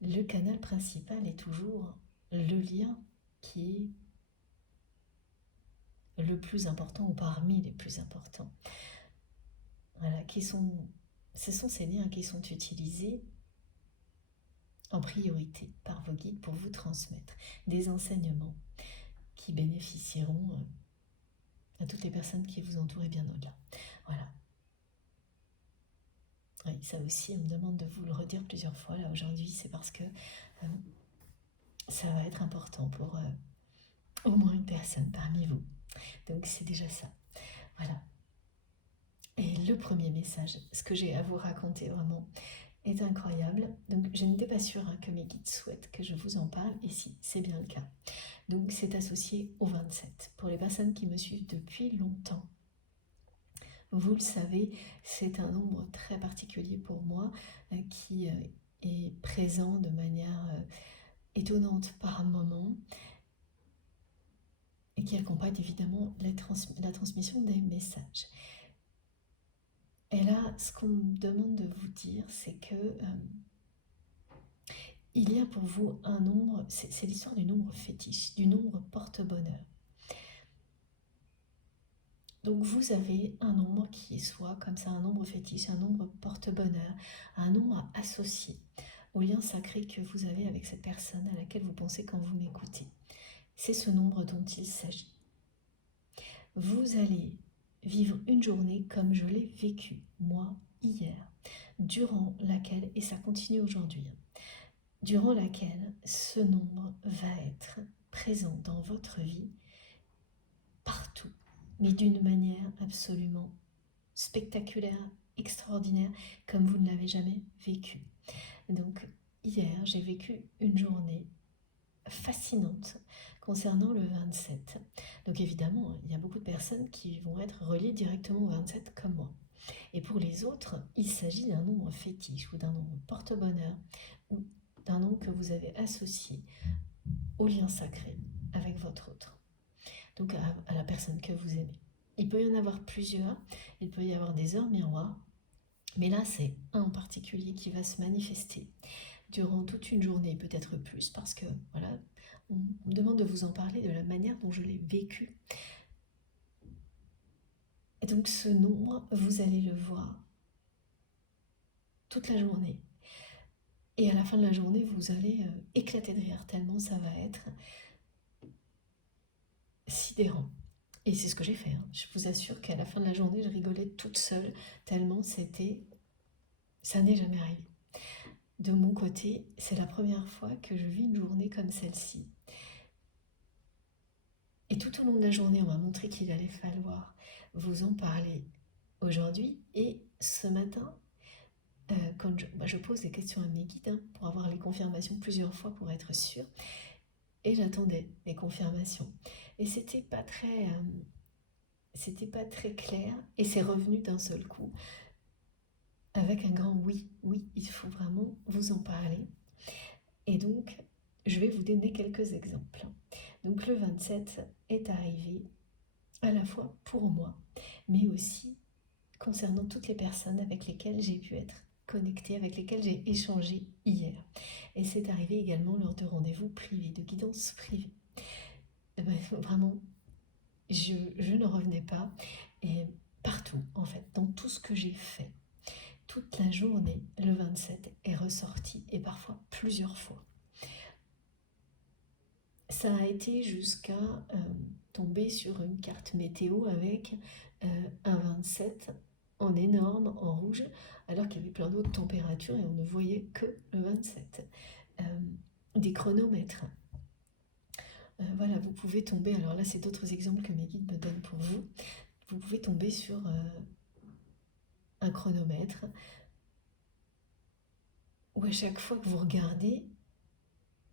le canal principal est toujours le lien qui est le plus important ou parmi les plus importants. Voilà, ce sont ces liens qui sont utilisés en priorité par vos guides pour vous transmettre des enseignements qui bénéficieront à toutes les personnes qui vous entourent et bien au-delà. Voilà. Oui, ça aussi, on me demande de vous le redire plusieurs fois là aujourd'hui, c'est parce que ça va être important pour au moins une personne parmi vous. Donc c'est déjà ça. Voilà. Et le premier message, ce que j'ai à vous raconter vraiment, est incroyable. Donc je n'étais pas sûre que mes guides souhaitent que je vous en parle, et si, c'est bien le cas. Donc c'est associé au 27. Pour les personnes qui me suivent depuis longtemps, vous le savez, c'est un nombre très particulier pour moi qui est présent de manière étonnante par moment et qui accompagne évidemment la transmission des messages. Et là, ce qu'on me demande de vous dire, c'est que il y a pour vous un nombre, c'est l'histoire du nombre fétiche, du nombre porte-bonheur. Donc vous avez un nombre qui est soit comme ça, un nombre fétiche, un nombre porte-bonheur, un nombre associé au lien sacré que vous avez avec cette personne à laquelle vous pensez quand vous m'écoutez. C'est ce nombre dont il s'agit. Vous allez vivre une journée comme je l'ai vécue, moi, hier, durant laquelle, et ça continue aujourd'hui, durant laquelle ce nombre va être présent dans votre vie partout, mais d'une manière absolument spectaculaire, extraordinaire, comme vous ne l'avez jamais vécu. Donc hier, j'ai vécu une journée fascinante concernant le 27. Donc évidemment, il y a beaucoup de personnes qui vont être reliées directement au 27 comme moi. Et pour les autres, il s'agit d'un nombre fétiche ou d'un nombre porte-bonheur ou d'un nombre que vous avez associé au lien sacré avec votre autre. Donc à la personne que vous aimez. Il peut y en avoir plusieurs, il peut y avoir des heures miroirs, mais là c'est un en particulier qui va se manifester durant toute une journée, peut-être plus, parce que voilà, on me demande de vous en parler de la manière dont je l'ai vécu. Et donc ce nombre, vous allez le voir toute la journée. Et à la fin de la journée, vous allez éclater de rire, tellement ça va être sidérant. Et c'est ce que j'ai fait. Je vous assure qu'à la fin de la journée, je rigolais toute seule, tellement ça n'est jamais arrivé. De mon côté, c'est la première fois que je vis une journée comme celle-ci. Et tout au long de la journée, on m'a montré qu'il allait falloir vous en parler aujourd'hui. Et ce matin, quand je pose des questions à mes guides pour avoir les confirmations plusieurs fois pour être sûre, et j'attendais les confirmations. Et c'était pas très clair, et c'est revenu d'un seul coup avec un grand oui. Oui, il faut vraiment vous en parler. Et donc, je vais vous donner quelques exemples. Donc le 27 est arrivé à la fois pour moi, mais aussi concernant toutes les personnes avec lesquelles j'ai pu être connectée, avec lesquelles j'ai échangé hier. Et c'est arrivé également lors de rendez-vous privés, de guidance privée. Vraiment, je ne revenais pas. Et partout, en fait, dans tout ce que j'ai fait, toute la journée, le 27 est ressorti, et parfois plusieurs fois. Ça a été jusqu'à tomber sur une carte météo avec un 27 en énorme, en rouge, alors qu'il y avait plein d'autres températures et on ne voyait que le 27. Des chronomètres. Voilà, vous pouvez tomber, alors là c'est d'autres exemples que mes guides me donnent pour vous. Vous pouvez tomber sur un chronomètre où à chaque fois que vous regardez,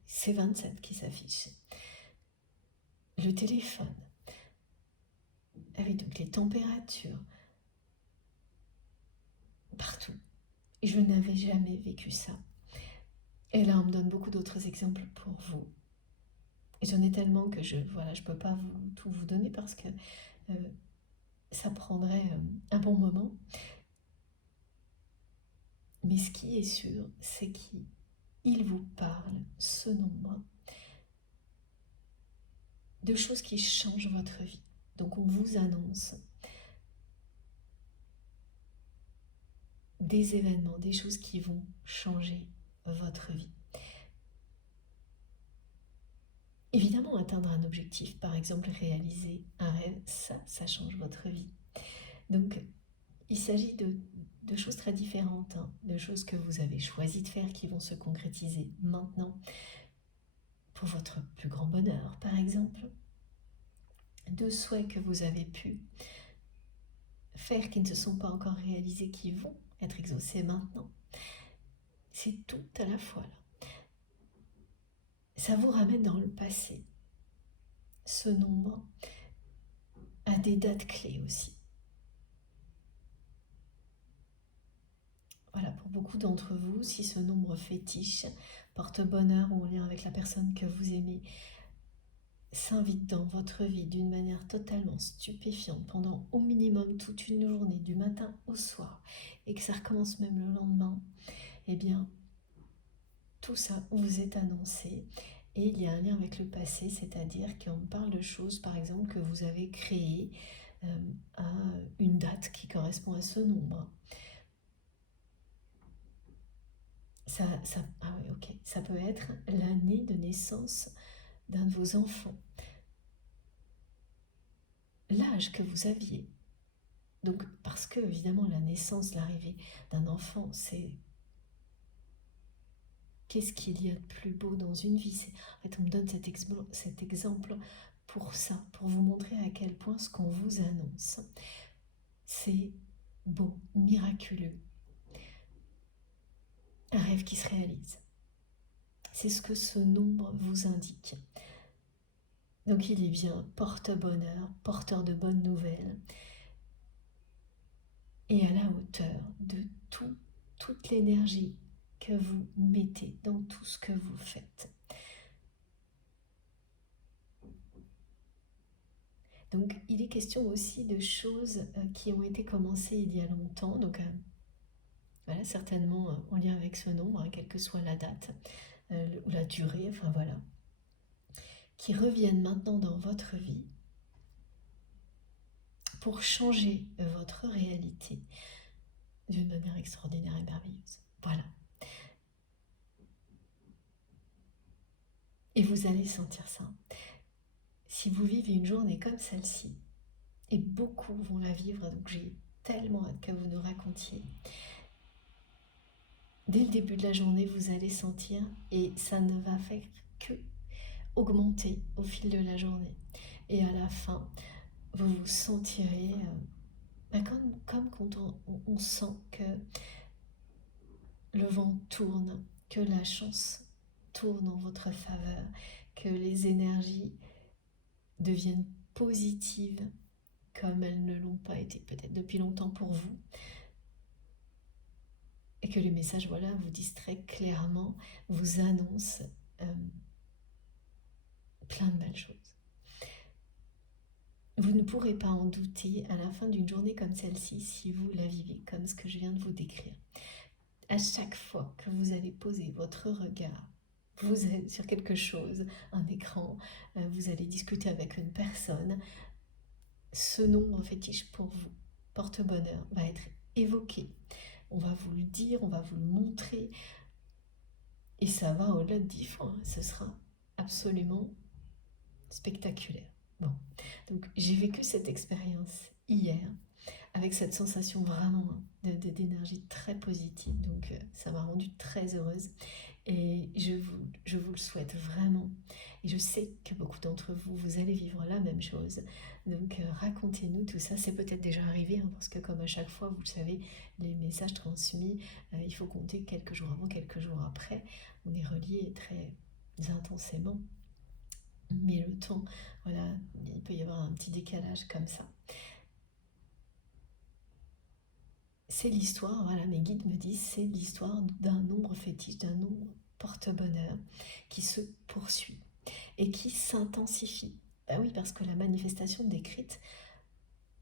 c'est 27 qui s'affiche. Le téléphone, avec donc les températures, partout. Et je n'avais jamais vécu ça. Et là, on me donne beaucoup d'autres exemples pour vous. Et j'en ai tellement que je peux pas tout vous donner parce que ça prendrait un bon moment. Mais ce qui est sûr, c'est qu'il vous parle, ce nombre, de choses qui changent votre vie. Donc on vous annonce des événements, des choses qui vont changer votre vie. Évidemment, atteindre un objectif, par exemple réaliser un rêve, ça change votre vie. Donc, il s'agit de choses très différentes, de choses que vous avez choisi de faire qui vont se concrétiser maintenant pour votre plus grand bonheur, par exemple. De souhaits que vous avez pu faire qui ne se sont pas encore réalisés, qui vont être exaucés maintenant. C'est tout à la fois là. Ça vous ramène dans le passé. Ce nombre a des dates clés aussi. Voilà, pour beaucoup d'entre vous, si ce nombre fétiche, porte-bonheur ou en lien avec la personne que vous aimez, s'invite dans votre vie d'une manière totalement stupéfiante pendant au minimum toute une journée, du matin au soir, et que ça recommence même le lendemain, eh bien, tout ça vous est annoncé. Et il y a un lien avec le passé, c'est-à-dire qu'on parle de choses, par exemple, que vous avez créées à une date qui correspond à ce nombre. Ah oui, ok. Ça peut être l'année de naissance d'un de vos enfants, l'âge que vous aviez. Donc, parce que, évidemment, la naissance, l'arrivée d'un enfant, c'est... Qu'est-ce qu'il y a de plus beau dans une vie? En fait, on me donne cet exemple pour ça, pour vous montrer à quel point ce qu'on vous annonce, c'est beau, miraculeux. Un rêve qui se réalise. C'est ce que ce nombre vous indique. Donc il est bien porte-bonheur, porteur de bonnes nouvelles, et à la hauteur de toute l'énergie que vous mettez dans tout ce que vous faites. Donc il est question aussi de choses qui ont été commencées il y a longtemps, donc voilà, certainement en lien avec ce nombre, hein, quelle que soit la date ou la durée, enfin voilà, qui reviennent maintenant dans votre vie pour changer votre réalité d'une manière extraordinaire et merveilleuse. Voilà. Et vous allez sentir ça. Si vous vivez une journée comme celle-ci, et beaucoup vont la vivre, donc j'ai tellement hâte que vous nous racontiez. Dès le début de la journée, vous allez sentir, et ça ne va faire que augmenter au fil de la journée. Et à la fin, vous vous sentirez comme quand on sent que le vent tourne, que la chance tourne en votre faveur, que les énergies deviennent positives comme elles ne l'ont pas été peut-être depuis longtemps pour vous, et que les messages, voilà, vous disent très clairement, vous annoncent plein de belles choses. Vous ne pourrez pas en douter à la fin d'une journée comme celle-ci si vous la vivez comme ce que je viens de vous décrire. À chaque fois que vous allez poser votre regard vous êtes sur quelque chose, un écran, vous allez discuter avec une personne, ce nombre fétiche pour vous, porte-bonheur, va être évoqué. On va vous le dire, on va vous le montrer, et ça va au-delà de 10 fois, ce sera absolument spectaculaire. Bon, donc j'ai vécu cette expérience hier, avec cette sensation vraiment d'énergie très positive, donc ça m'a rendue très heureuse, et je vous le souhaite vraiment, et je sais que beaucoup d'entre vous, vous allez vivre la même chose, donc racontez-nous tout ça. C'est peut-être déjà arrivé, hein, parce que comme à chaque fois, vous le savez, les messages transmis, il faut compter quelques jours avant, quelques jours après, on est reliés très intensément, mais le temps, voilà, il peut y avoir un petit décalage comme ça. C'est l'histoire, voilà, mes guides me disent, c'est l'histoire d'un nombre fétiche, d'un nombre porte-bonheur qui se poursuit et qui s'intensifie. Ben oui, parce que la manifestation décrite,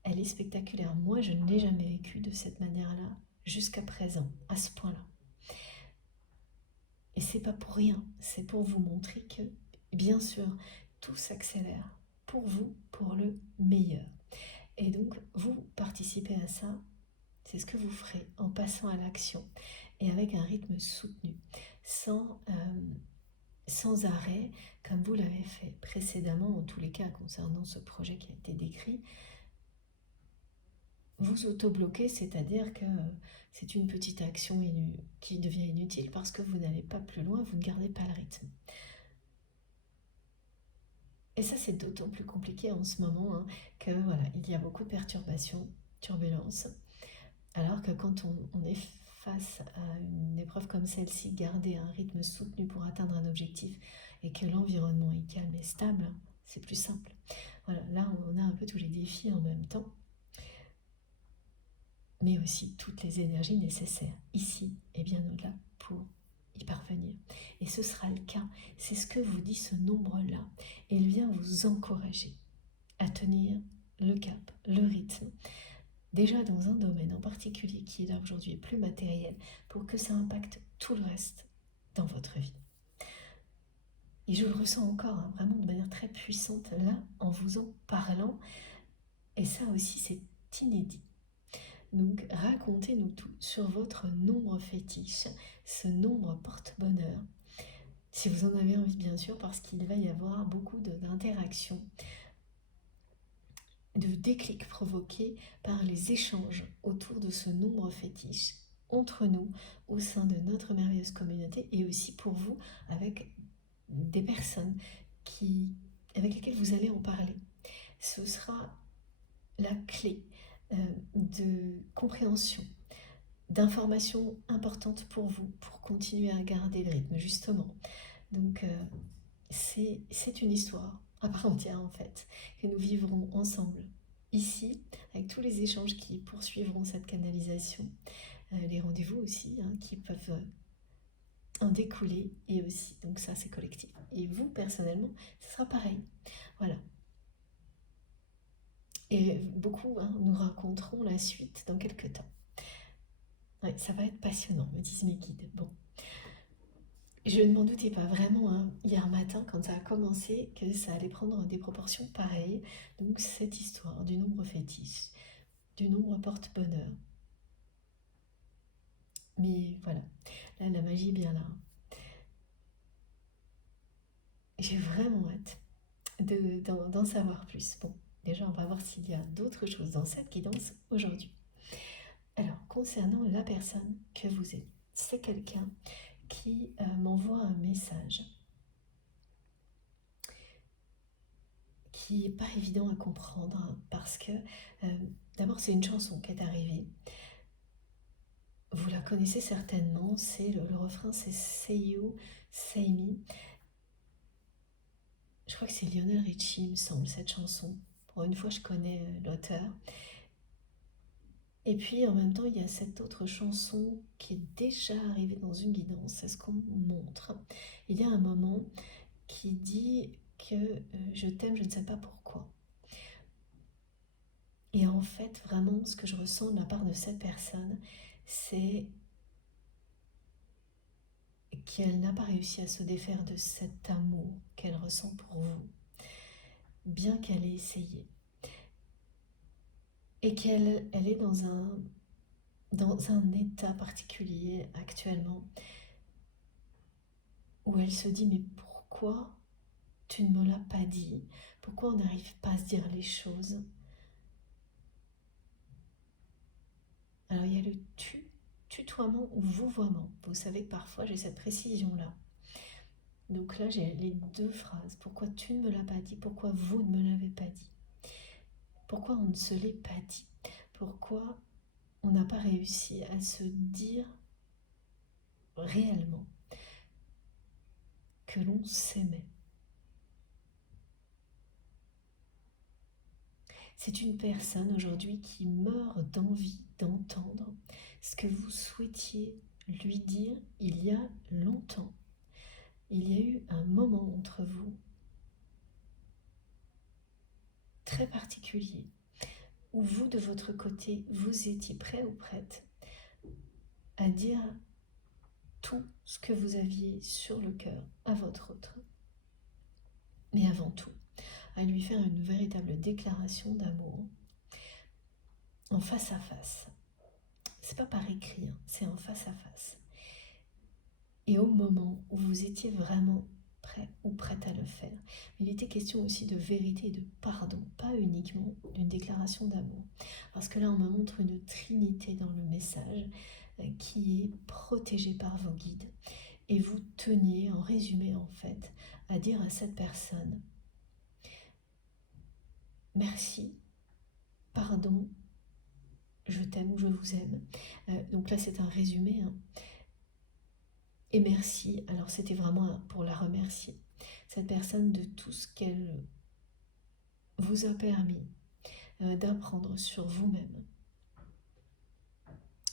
elle est spectaculaire. Moi, je ne l'ai jamais vécue de cette manière-là jusqu'à présent, à ce point-là. Et c'est pas pour rien, c'est pour vous montrer que, bien sûr, tout s'accélère pour vous, pour le meilleur. Et donc, vous participez à ça. C'est ce que vous ferez en passant à l'action et avec un rythme soutenu, sans arrêt, comme vous l'avez fait précédemment, en tous les cas concernant ce projet qui a été décrit. Vous auto-bloquez, c'est-à-dire que c'est une petite action qui devient inutile parce que vous n'allez pas plus loin, vous ne gardez pas le rythme. Et ça, c'est d'autant plus compliqué en ce moment, hein, que voilà, il y a beaucoup de perturbations, turbulences. Alors que quand on est face à une épreuve comme celle-ci, garder un rythme soutenu pour atteindre un objectif et que l'environnement est calme et stable, c'est plus simple. Voilà, là on a un peu tous les défis en même temps, mais aussi toutes les énergies nécessaires, ici et bien au-delà, pour y parvenir. Et ce sera le cas, c'est ce que vous dit ce nombre-là. Il vient vous encourager à tenir le cap, le rythme, déjà dans un domaine en particulier qui est là aujourd'hui plus matériel, pour que ça impacte tout le reste dans votre vie. Et je le ressens encore, hein, vraiment de manière très puissante là, en vous en parlant, et ça aussi c'est inédit. Donc racontez-nous tout sur votre nombre fétiche, ce nombre porte-bonheur, si vous en avez envie bien sûr, parce qu'il va y avoir beaucoup d'interactions, de déclics provoqués par les échanges autour de ce nombre fétiche entre nous, au sein de notre merveilleuse communauté, et aussi pour vous avec des personnes avec lesquelles vous allez en parler. Ce sera la clé de compréhension, d'informations importantes pour vous, pour continuer à garder le rythme, justement. Donc, c'est une histoire à part entière, en fait, que nous vivrons ensemble, ici, avec tous les échanges qui poursuivront cette canalisation, les rendez-vous aussi, hein, qui peuvent en découler, et aussi, donc ça, c'est collectif. Et vous, personnellement, ce sera pareil. Voilà. Et beaucoup, hein, nous raconterons la suite dans quelques temps. Ouais, ça va être passionnant, me disent mes guides. Bon, je ne m'en doutais pas vraiment, hein, hier matin quand ça a commencé, que ça allait prendre des proportions pareilles. Donc cette histoire du nombre fétiche, du nombre porte-bonheur. Mais voilà, là la magie est bien là. J'ai vraiment hâte d'en savoir plus. Bon, déjà on va voir s'il y a d'autres choses dans cette guidance aujourd'hui. Alors, concernant la personne que vous êtes, c'est quelqu'un qui m'envoie un message qui n'est pas évident à comprendre, hein, parce que d'abord c'est une chanson qui est arrivée. Vous la connaissez certainement, c'est le refrain, c'est Say You, Say Me. Je crois que c'est Lionel Richie, il me semble, cette chanson. Pour une fois, je connais l'auteur. Et puis en même temps, il y a cette autre chanson qui est déjà arrivée dans une guidance, c'est ce qu'on montre. Il y a un moment qui dit que je t'aime, je ne sais pas pourquoi. Et en fait, vraiment, ce que je ressens de la part de cette personne, c'est qu'elle n'a pas réussi à se défaire de cet amour qu'elle ressent pour vous, bien qu'elle ait essayé. Et qu'elle est dans un état particulier actuellement, où elle se dit, mais pourquoi tu ne me l'as pas dit? Pourquoi on n'arrive pas à se dire les choses? Alors il y a le tutoiement ou vouvoiement. Vous savez que parfois j'ai cette précision-là. Donc là j'ai les deux phrases. Pourquoi tu ne me l'as pas dit? Pourquoi vous ne me l'avez pas dit? Pourquoi on ne se l'est pas dit? Pourquoi on n'a pas réussi à se dire réellement que l'on s'aimait? C'est une personne aujourd'hui qui meurt d'envie d'entendre ce que vous souhaitiez lui dire il y a longtemps. Il y a eu un moment entre vous très particulier où vous, de votre côté, vous étiez prêt ou prête à dire tout ce que vous aviez sur le cœur à votre autre. Mais avant tout, à lui faire une véritable déclaration d'amour en face à face. C'est pas par écrit, hein, c'est en face à face. Et au moment où vous étiez vraiment prêt ou prête à le faire, il était question aussi de vérité et de pardon, pas uniquement d'une déclaration d'amour. Parce que là, on me montre une trinité dans le message qui est protégée par vos guides. Et vous teniez, en résumé en fait, à dire à cette personne, merci, pardon, je t'aime ou je vous aime. Donc là, c'est un résumé, hein. Et merci. Alors, c'était vraiment pour la remercier, cette personne, de tout ce qu'elle vous a permis d'apprendre sur vous-même.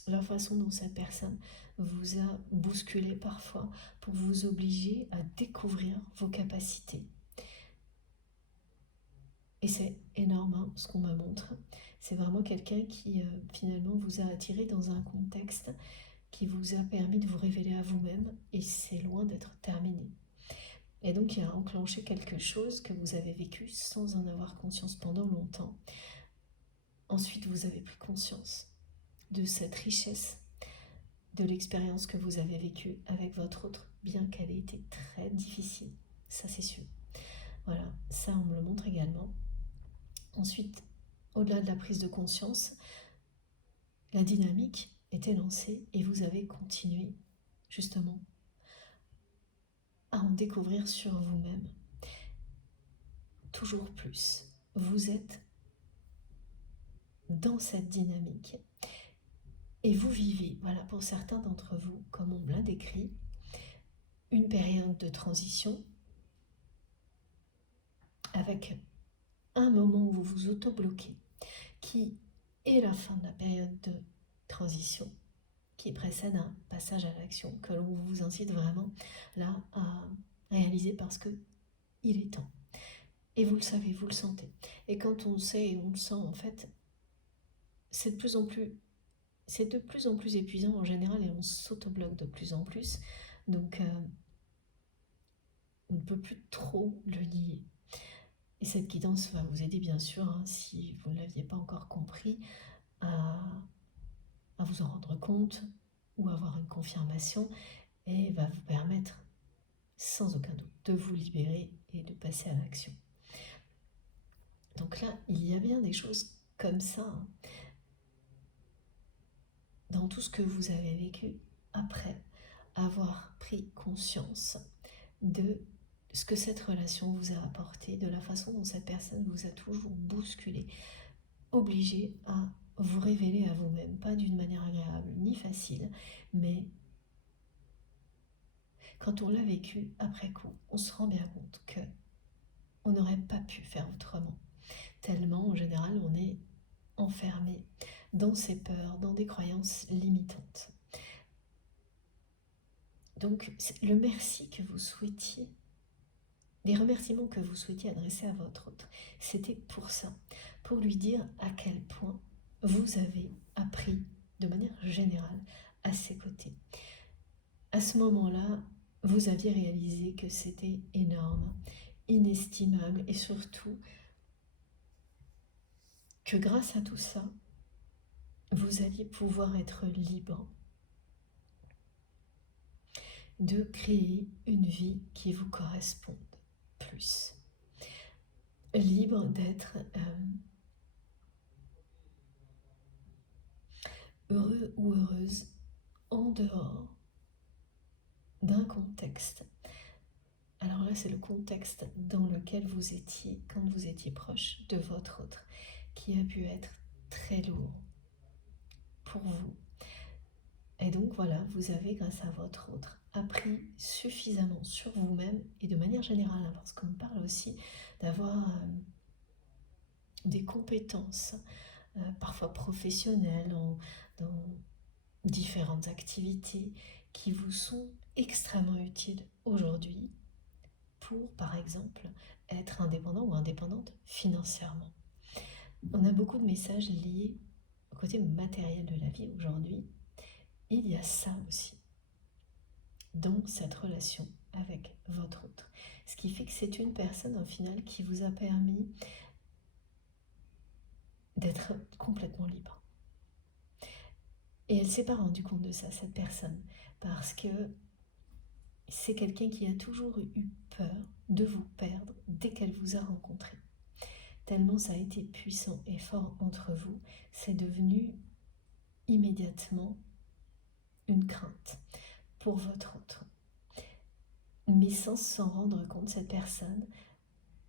La façon dont cette personne vous a bousculé parfois pour vous obliger à découvrir vos capacités. Et c'est énorme, hein, ce qu'on me montre. C'est vraiment quelqu'un qui finalement vous a attiré dans un contexte qui vous a permis de vous révéler à vous-même, et c'est loin d'être terminé. Et donc il a enclenché quelque chose que vous avez vécu sans en avoir conscience pendant longtemps. Ensuite, vous avez pris conscience de cette richesse, de l'expérience que vous avez vécue avec votre autre, bien qu'elle ait été très difficile, ça c'est sûr. Voilà, ça on me le montre également. Ensuite, au-delà de la prise de conscience, la dynamique était lancée et vous avez continué justement à en découvrir sur vous-même toujours plus. Vous êtes dans cette dynamique et vous vivez, voilà, pour certains d'entre vous, comme on me l'a décrit, une période de transition avec un moment où vous vous auto-bloquez, qui est la fin de la période de transition, qui précède un passage à l'action que l'on vous incite vraiment là à réaliser parce que il est temps. Et vous le savez, vous le sentez. Et quand on le sait et on le sent, en fait, c'est de plus en plus épuisant en général et on s'auto-bloque de plus en plus. Donc, on ne peut plus trop le nier. Et cette guidance va vous aider, bien sûr, hein, si vous ne l'aviez pas encore compris, à vous en rendre compte ou avoir une confirmation, et va vous permettre, sans aucun doute, de vous libérer et de passer à l'action. Donc là, il y a bien des choses comme ça, hein, dans tout ce que vous avez vécu après avoir pris conscience de ce que cette relation vous a apporté, de la façon dont cette personne vous a toujours bousculé, obligé à vous révéler à vous-même, pas d'une manière agréable ni facile, mais quand on l'a vécu après coup, on se rend bien compte que on n'aurait pas pu faire autrement. Tellement, en général, on est enfermé dans ses peurs, dans des croyances limitantes. Donc, le merci que vous souhaitiez, les remerciements que vous souhaitiez adresser à votre autre, c'était pour ça, pour lui dire à quel point vous avez appris de manière générale à ses côtés. À ce moment-là, vous aviez réalisé que c'était énorme, inestimable, et surtout que grâce à tout ça, vous alliez pouvoir être libre de créer une vie qui vous corresponde plus. Libre d'être heureux ou heureuse en dehors d'un contexte. Alors là, c'est le contexte dans lequel vous étiez quand vous étiez proche de votre autre, qui a pu être très lourd pour vous. Et donc voilà, vous avez, grâce à votre autre, appris suffisamment sur vous-même et de manière générale, hein, parce qu'on me parle aussi d'avoir des compétences, parfois professionnelles, dans différentes activités qui vous sont extrêmement utiles aujourd'hui pour, par exemple, être indépendant ou indépendante financièrement. On a beaucoup de messages liés au côté matériel de la vie aujourd'hui. Il y a ça aussi dans cette relation avec votre autre. Ce qui fait que c'est une personne, au final, qui vous a permis d'être complètement libre. Et elle ne s'est pas rendue compte de ça, cette personne, parce que c'est quelqu'un qui a toujours eu peur de vous perdre dès qu'elle vous a rencontré. Tellement ça a été puissant et fort entre vous, c'est devenu immédiatement une crainte pour votre autre. Mais sans s'en rendre compte, cette personne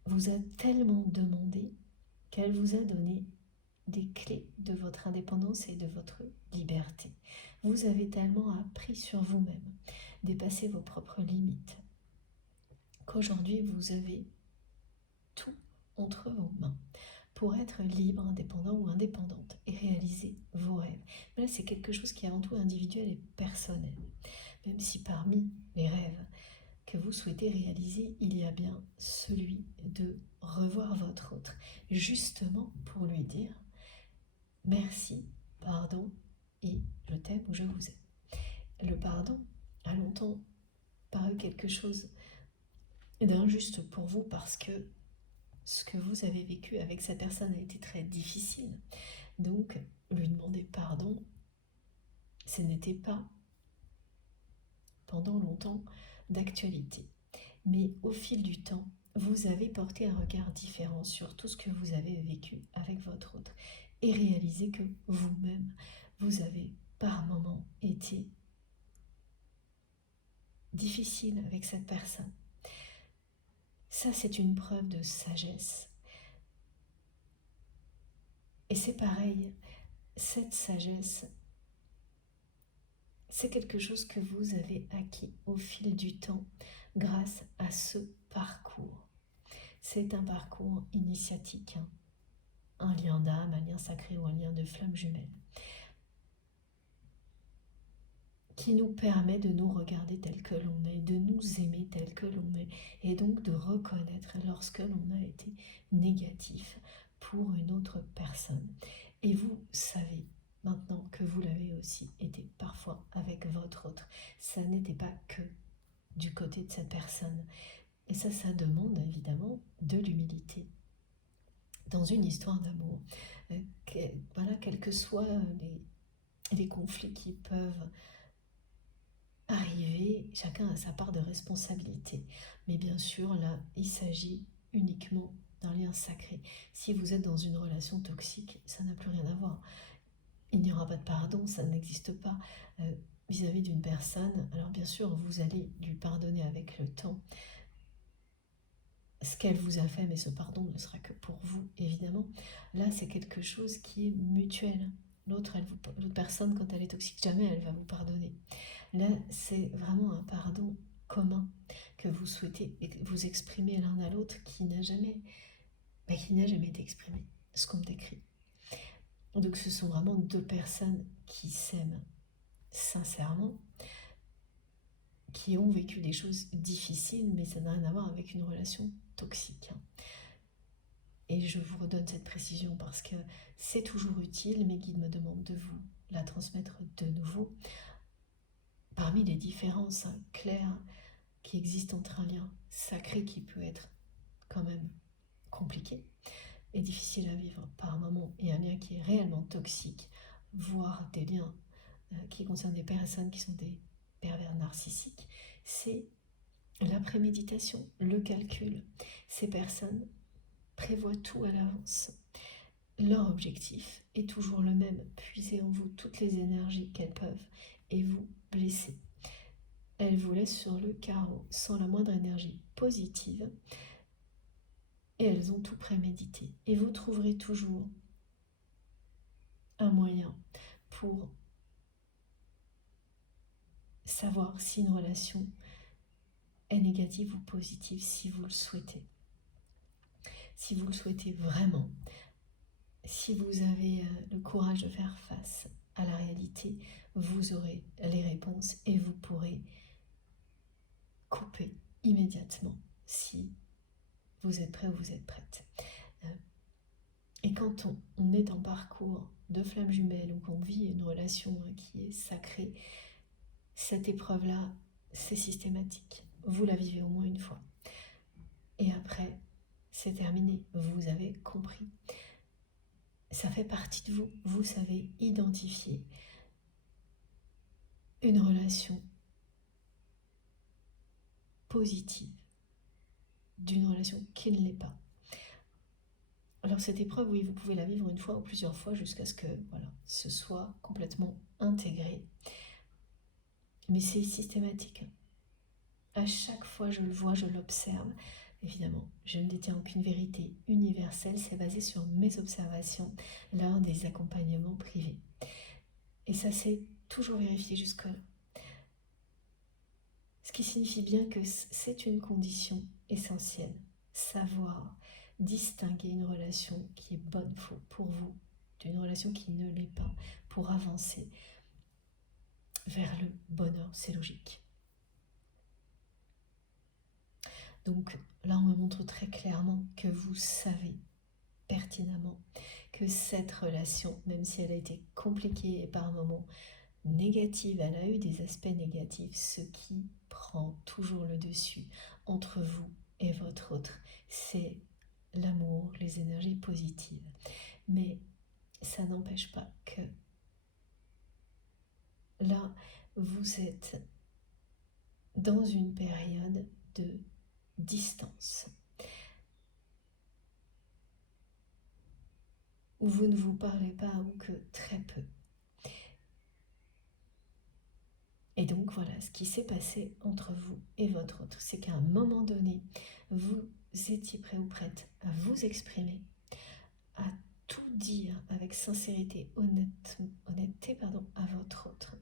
vous a tellement demandé qu'elle vous a donné des clés de votre indépendance et de votre liberté. Vous avez tellement appris sur vous-même, dépassé vos propres limites, qu'aujourd'hui vous avez tout entre vos mains pour être libre, indépendant ou indépendante et réaliser vos rêves. Mais là, c'est quelque chose qui est avant tout individuel et personnel. Même si parmi les rêves que vous souhaitez réaliser, il y a bien celui de revoir votre autre, justement pour lui dire merci, pardon et je t'aime ou je vous aime. Le pardon a longtemps paru quelque chose d'injuste pour vous parce que ce que vous avez vécu avec cette personne a été très difficile. Donc, lui demander pardon, ce n'était pas pendant longtemps d'actualité. Mais au fil du temps, vous avez porté un regard différent sur tout ce que vous avez vécu avec votre autre et réalisé que vous-même, vous avez par moments été difficile avec cette personne. Ça, c'est une preuve de sagesse. Et c'est pareil, cette sagesse, c'est quelque chose que vous avez acquis au fil du temps grâce à ce parcours. C'est un parcours initiatique, un lien d'âme, un lien sacré ou un lien de flamme jumelle, qui nous permet de nous regarder tel que l'on est, de nous aimer tel que l'on est, et donc de reconnaître lorsque l'on a été négatif pour une autre personne. Et vous savez maintenant que vous l'avez aussi été parfois avec votre autre. Ça n'était pas que du côté de cette personne. Et ça demande évidemment de l'humilité. Dans une histoire d'amour, voilà, quels que soient les conflits qui peuvent arriver, chacun a sa part de responsabilité. Mais bien sûr, là, il s'agit uniquement d'un lien sacré. Si vous êtes dans une relation toxique, ça n'a plus rien à voir. Il n'y aura pas de pardon, ça n'existe pas vis-à-vis d'une personne. Alors bien sûr, vous allez lui pardonner avec le temps ce qu'elle vous a fait, mais ce pardon ne sera que pour vous, évidemment. Là, c'est quelque chose qui est mutuel. L'autre personne, quand elle est toxique, jamais elle va vous pardonner. Là, c'est vraiment un pardon commun que vous souhaitez vous exprimer l'un à l'autre qui n'a jamais été exprimé, ce qu'on me décrit. Donc ce sont vraiment deux personnes qui s'aiment sincèrement, qui ont vécu des choses difficiles, mais ça n'a rien à voir avec une relation toxique. Et je vous redonne cette précision parce que c'est toujours utile, mes guides me demandent de vous la transmettre de nouveau. Parmi les différences claires qui existent entre un lien sacré qui peut être quand même compliqué et difficile à vivre par moment et un lien qui est réellement toxique, voire des liens qui concernent des personnes qui sont des pervers narcissiques, c'est la préméditation, le calcul. Ces personnes prévoient tout à l'avance. Leur objectif est toujours le même, puiser en vous toutes les énergies qu'elles peuvent et vous blesser. Elles vous laissent sur le carreau sans la moindre énergie positive et elles ont tout prémédité. Et vous trouverez toujours un moyen pour savoir si une relation est négative ou positive si vous le souhaitez. Si vous le souhaitez vraiment, si vous avez le courage de faire face à la réalité, vous aurez les réponses et vous pourrez couper immédiatement si vous êtes prêt ou vous êtes prête. Et quand on est en parcours de flamme jumelle ou qu'on vit une relation qui est sacrée, cette épreuve-là, c'est systématique. Vous la vivez au moins une fois. Et après, c'est terminé. Vous avez compris. Ça fait partie de vous. Vous savez identifier une relation positive d'une relation qui ne l'est pas. Alors cette épreuve, oui, vous pouvez la vivre une fois ou plusieurs fois jusqu'à ce que ce soit complètement intégré. Mais c'est systématique. À chaque fois, je le vois, je l'observe. Évidemment, je ne détiens aucune vérité universelle, c'est basé sur mes observations lors des accompagnements privés. Et ça, c'est toujours vérifié jusque-là. Ce qui signifie bien que c'est une condition essentielle, savoir distinguer une relation qui est bonne pour vous d'une relation qui ne l'est pas, pour avancer vers le bonheur, c'est logique. Donc là, on me montre très clairement que vous savez pertinemment que cette relation, même si elle a été compliquée et par moments négative, elle a eu des aspects négatifs, ce qui prend toujours le dessus entre vous et votre autre, c'est l'amour, les énergies positives. Mais ça n'empêche pas que là, vous êtes dans une période de distance, où vous ne vous parlez pas ou que très peu. Et donc voilà, ce qui s'est passé entre vous et votre autre, c'est qu'à un moment donné, vous étiez prêt ou prête à vous exprimer, à tout dire avec sincérité, honnêteté à votre autre,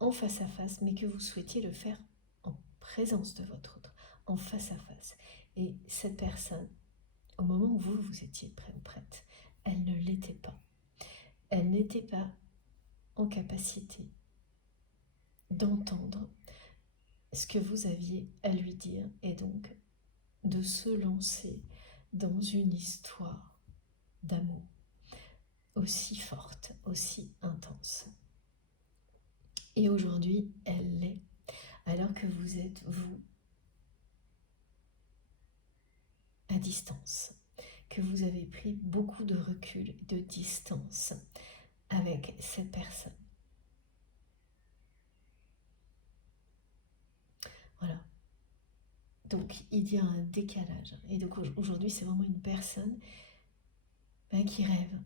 en face à face, mais que vous souhaitiez le faire en présence de votre autre, en face à face. Et cette personne, au moment où vous étiez prêt ou prête, elle ne l'était pas. Elle n'était pas en capacité d'entendre ce que vous aviez à lui dire et donc de se lancer dans une histoire d'amour aussi forte, aussi intense. Et aujourd'hui, elle l'est, alors que vous êtes, vous, à distance, que vous avez pris beaucoup de recul, de distance avec cette personne. Voilà. Donc, il y a un décalage. Et donc, aujourd'hui, c'est vraiment une personne qui rêve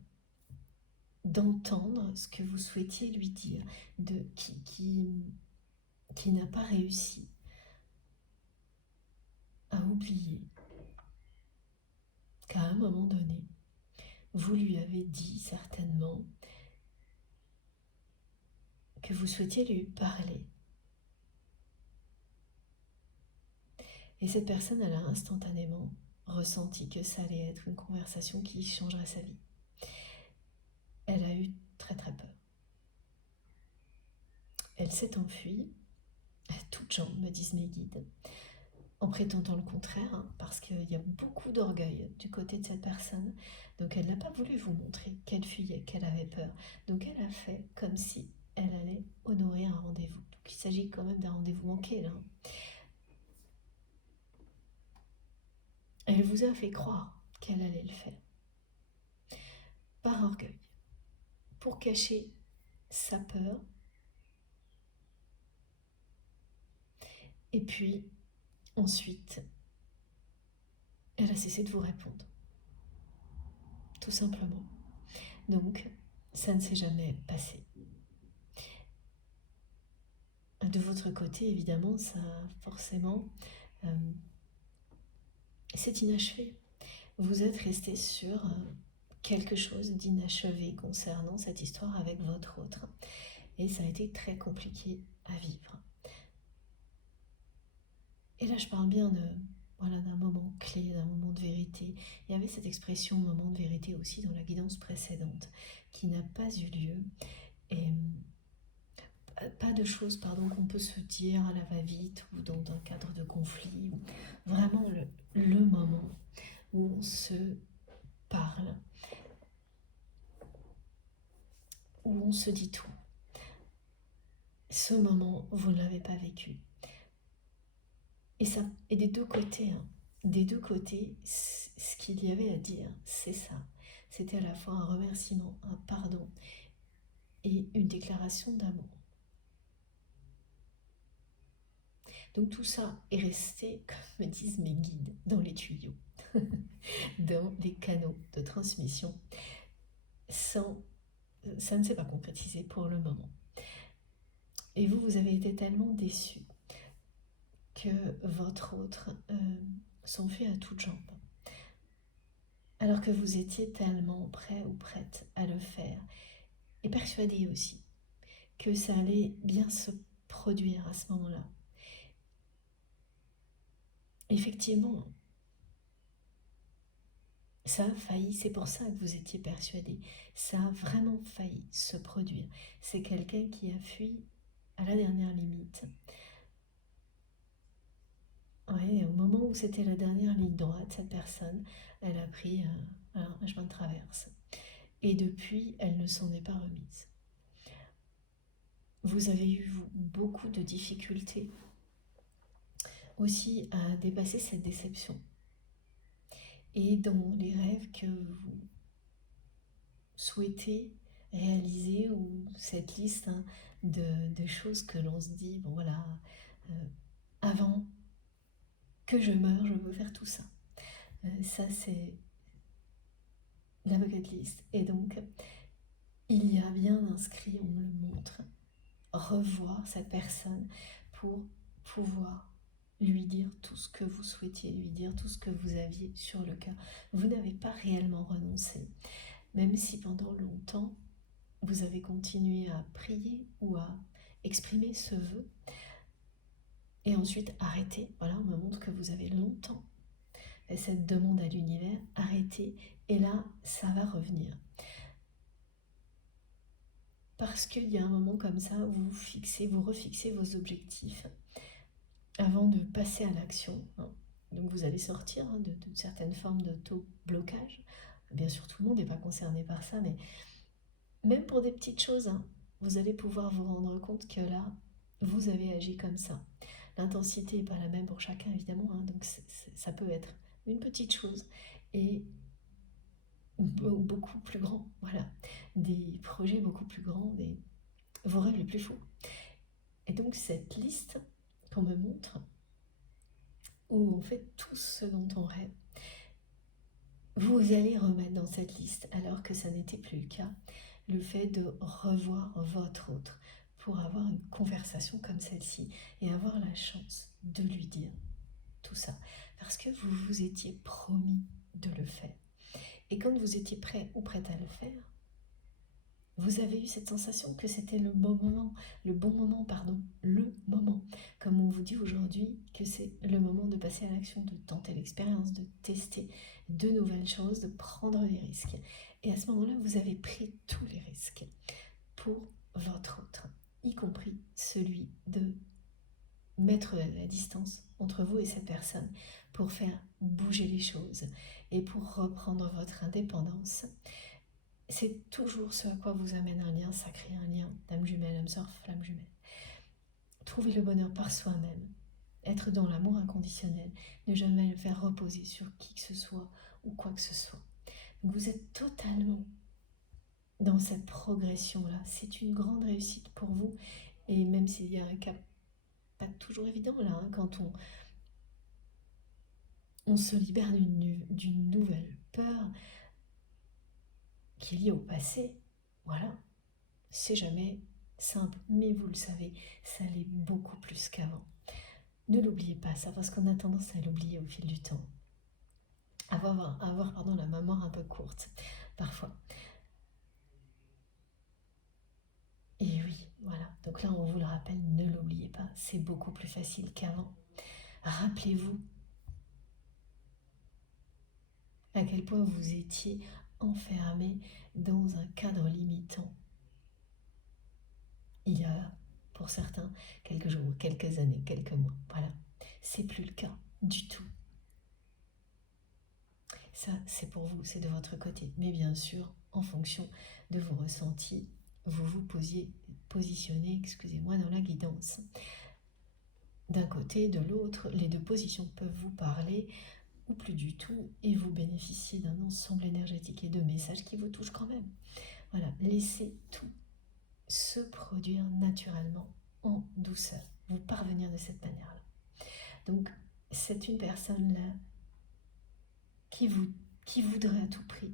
d'entendre ce que vous souhaitiez lui dire, qui n'a pas réussi à oublier qu'à un moment donné, vous lui avez dit certainement que vous souhaitiez lui parler. Et cette personne, elle a instantanément ressenti que ça allait être une conversation qui changerait sa vie. Elle a eu très très peur. Elle s'est enfuie, à toutes jambes, me disent mes guides, en prétendant le contraire, parce qu'il y a beaucoup d'orgueil du côté de cette personne. Donc elle n'a pas voulu vous montrer qu'elle fuyait, qu'elle avait peur. Donc elle a fait comme si elle allait honorer un rendez-vous. Donc il s'agit quand même d'un rendez-vous manqué, là. Elle vous a fait croire qu'elle allait le faire. Par orgueil. Pour cacher sa peur. Et puis, ensuite, elle a cessé de vous répondre. Tout simplement. Donc, ça ne s'est jamais passé. De votre côté, évidemment, ça forcément, c'est inachevé. Vous êtes resté sur quelque chose d'inachevé concernant cette histoire avec votre autre. Et ça a été très compliqué à vivre. Et là, je parle bien d'un moment clé, d'un moment de vérité. Il y avait cette expression moment de vérité aussi dans la guidance précédente qui n'a pas eu lieu. Et pas de choses qu'on peut se dire à la va-vite ou dans un cadre de conflit. Vraiment le moment où on se parle, où on se dit tout. Ce moment, vous ne l'avez pas vécu. Et des deux côtés, ce qu'il y avait à dire, c'est ça. C'était à la fois un remerciement, un pardon et une déclaration d'amour. Donc tout ça est resté, comme me disent mes guides, dans les tuyaux, dans les canaux de transmission. Ça ne s'est pas concrétisé pour le moment. Et vous avez été tellement déçus que votre autre s'enfuit à toutes jambes. Alors que vous étiez tellement prêt ou prête à le faire, et persuadé aussi que ça allait bien se produire à ce moment-là. Effectivement, ça a failli, c'est pour ça que vous étiez persuadé. Ça a vraiment failli se produire. C'est quelqu'un qui a fui à la dernière limite. Ouais, au moment où c'était la dernière ligne droite, cette personne, elle a pris un chemin de traverse. Et depuis, elle ne s'en est pas remise. Vous avez eu beaucoup de difficultés aussi à dépasser cette déception. Et dans les rêves que vous souhaitez réaliser, ou cette liste de choses que l'on se dit, bon voilà, avant que je meure, je veux faire tout ça. Ça, c'est la bucket list. Et donc, il y a bien inscrit, on me le montre, revoir cette personne pour pouvoir lui dire tout ce que vous souhaitiez lui dire, tout ce que vous aviez sur le cœur. Vous n'avez pas réellement renoncé, même si pendant longtemps, vous avez continué à prier ou à exprimer ce vœu, et ensuite arrêtez. Voilà, on me montre que vous avez longtemps fait cette demande à l'univers, arrêtez, et là, ça va revenir. Parce qu'il y a un moment comme ça, vous refixez vos objectifs avant de passer à l'action. Donc vous allez sortir de certaines formes d'auto-blocage. Bien sûr, tout le monde n'est pas concerné par ça, mais même pour des petites choses, vous allez pouvoir vous rendre compte que là, vous avez agi comme ça. L'intensité n'est pas la même pour chacun, évidemment, donc ça peut être une petite chose et beaucoup plus grand, voilà. Des projets beaucoup plus grands, vos rêves les plus fous. Et donc cette liste qu'on me montre, où on fait tout ce dont on rêve, vous allez remettre dans cette liste, alors que ça n'était plus le cas, le fait de revoir votre autre pour avoir une conversation comme celle-ci et avoir la chance de lui dire tout ça. Parce que vous vous étiez promis de le faire. Et quand vous étiez prêt ou prête à le faire, vous avez eu cette sensation que c'était le bon moment, le moment. Comme on vous dit aujourd'hui que c'est le moment de passer à l'action, de tenter l'expérience, de tester de nouvelles choses, de prendre des risques. Et à ce moment-là, vous avez pris tous les risques pour votre autre, y compris celui de mettre la distance entre vous et cette personne pour faire bouger les choses et pour reprendre votre indépendance. C'est toujours ce à quoi vous amène un lien sacré, un lien d'âme jumelle, âme sœur, flamme jumelle. Trouver le bonheur par soi-même, être dans l'amour inconditionnel, ne jamais le faire reposer sur qui que ce soit ou quoi que ce soit. Donc vous êtes totalement dans cette progression-là. C'est une grande réussite pour vous, et même s'il y a un cas pas toujours évident là, quand on se libère d'une nouvelle peur qui est liée au passé, voilà, c'est jamais simple, mais vous le savez, ça l'est beaucoup plus qu'avant. Ne l'oubliez pas ça, parce qu'on a tendance à l'oublier au fil du temps. Avoir la mémoire un peu courte, parfois. Et oui, voilà. Donc là, on vous le rappelle, ne l'oubliez pas, c'est beaucoup plus facile qu'avant. Rappelez-vous à quel point vous étiez enfermé dans un cadre limitant. Il y a, pour certains, quelques jours, quelques années, quelques mois. Voilà. C'est plus le cas du tout. Ça, c'est pour vous, c'est de votre côté. Mais bien sûr, en fonction de vos ressentis, vous vous positionnez, excusez-moi, dans la guidance. D'un côté, de l'autre, les deux positions peuvent vous parler ou plus du tout, et vous bénéficiez d'un ensemble énergétique et de messages qui vous touchent quand même. Voilà, laissez tout se produire naturellement, en douceur. Vous parvenir de cette manière-là. Donc, c'est une personne-là qui voudrait à tout prix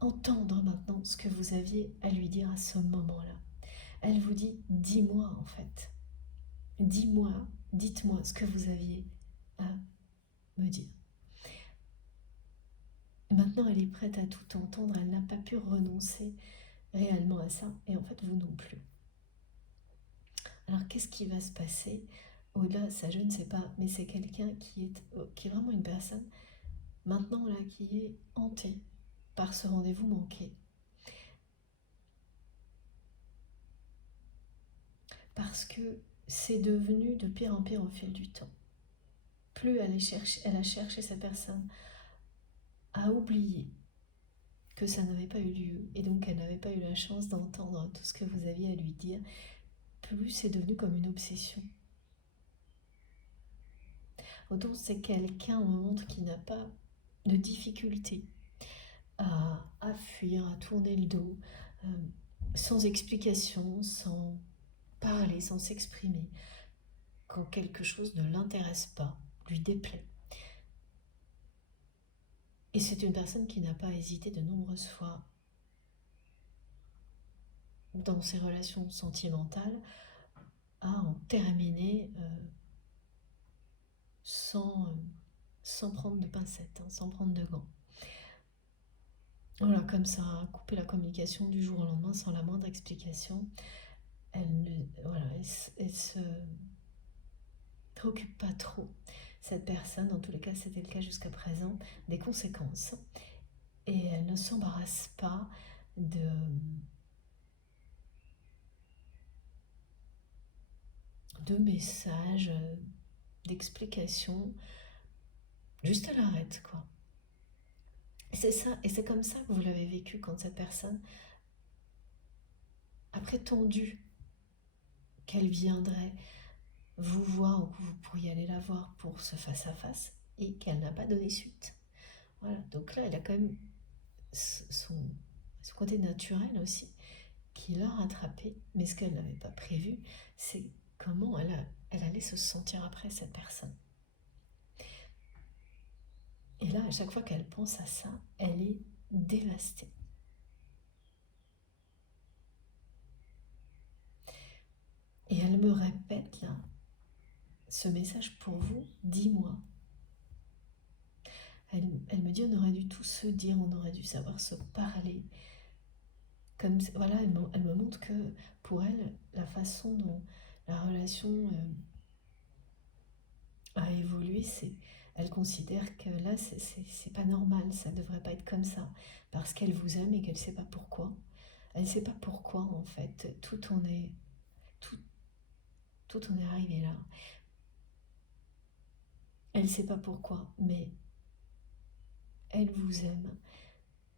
entendre maintenant ce que vous aviez à lui dire à ce moment-là. Elle vous dit, dis-moi en fait. Dites-moi ce que vous aviez à Maintenant, elle est prête à tout entendre, elle n'a pas pu renoncer réellement à ça, et en fait, vous non plus. Alors, qu'est-ce qui va se passer au-delà? Ça, je ne sais pas, mais c'est quelqu'un qui est vraiment une personne, maintenant, là, qui est hantée par ce rendez-vous manqué. Parce que c'est devenu de pire en pire au fil du temps. Plus elle a cherché cette personne à oublier que ça n'avait pas eu lieu, et donc elle n'avait pas eu la chance d'entendre tout ce que vous aviez à lui dire, plus c'est devenu comme une obsession. Autant c'est quelqu'un, on montre, qui n'a pas de difficulté à fuir, à tourner le dos, euh, sans explication, sans parler, sans s'exprimer, quand quelque chose ne l'intéresse pas, lui déplaît. Et c'est une personne qui n'a pas hésité de nombreuses fois dans ses relations sentimentales à en terminer sans prendre de pincettes, sans prendre de gants. Voilà, comme ça, couper la communication du jour au lendemain sans la moindre explication. Elle se préoccupe pas trop, cette personne, en tous les cas c'était le cas jusqu'à présent, des conséquences. Et elle ne s'embarrasse pas de messages, d'explications, juste elle arrête, quoi. C'est ça, et c'est comme ça que vous l'avez vécu quand cette personne a prétendu qu'elle viendrait vous voir ou que vous pourriez aller la voir pour ce face-à-face et qu'elle n'a pas donné suite. Voilà, donc là, elle a quand même son côté naturel aussi qui l'a rattrapé, mais ce qu'elle n'avait pas prévu, c'est comment elle allait se sentir après, cette personne. Et là, à chaque fois qu'elle pense à ça, elle est dévastée. Et elle me répète là, ce message pour vous, dis-moi. Elle me dit, on aurait dû tout se dire, on aurait dû savoir se parler. Comme, voilà, elle me montre que pour elle, la façon dont la relation a évolué, elle considère que là, c'est pas normal, ça devrait pas être comme ça, parce qu'elle vous aime et qu'elle sait pas pourquoi. Elle sait pas pourquoi, en fait, tout, tout en est arrivé là. Elle sait pas pourquoi, mais elle vous aime.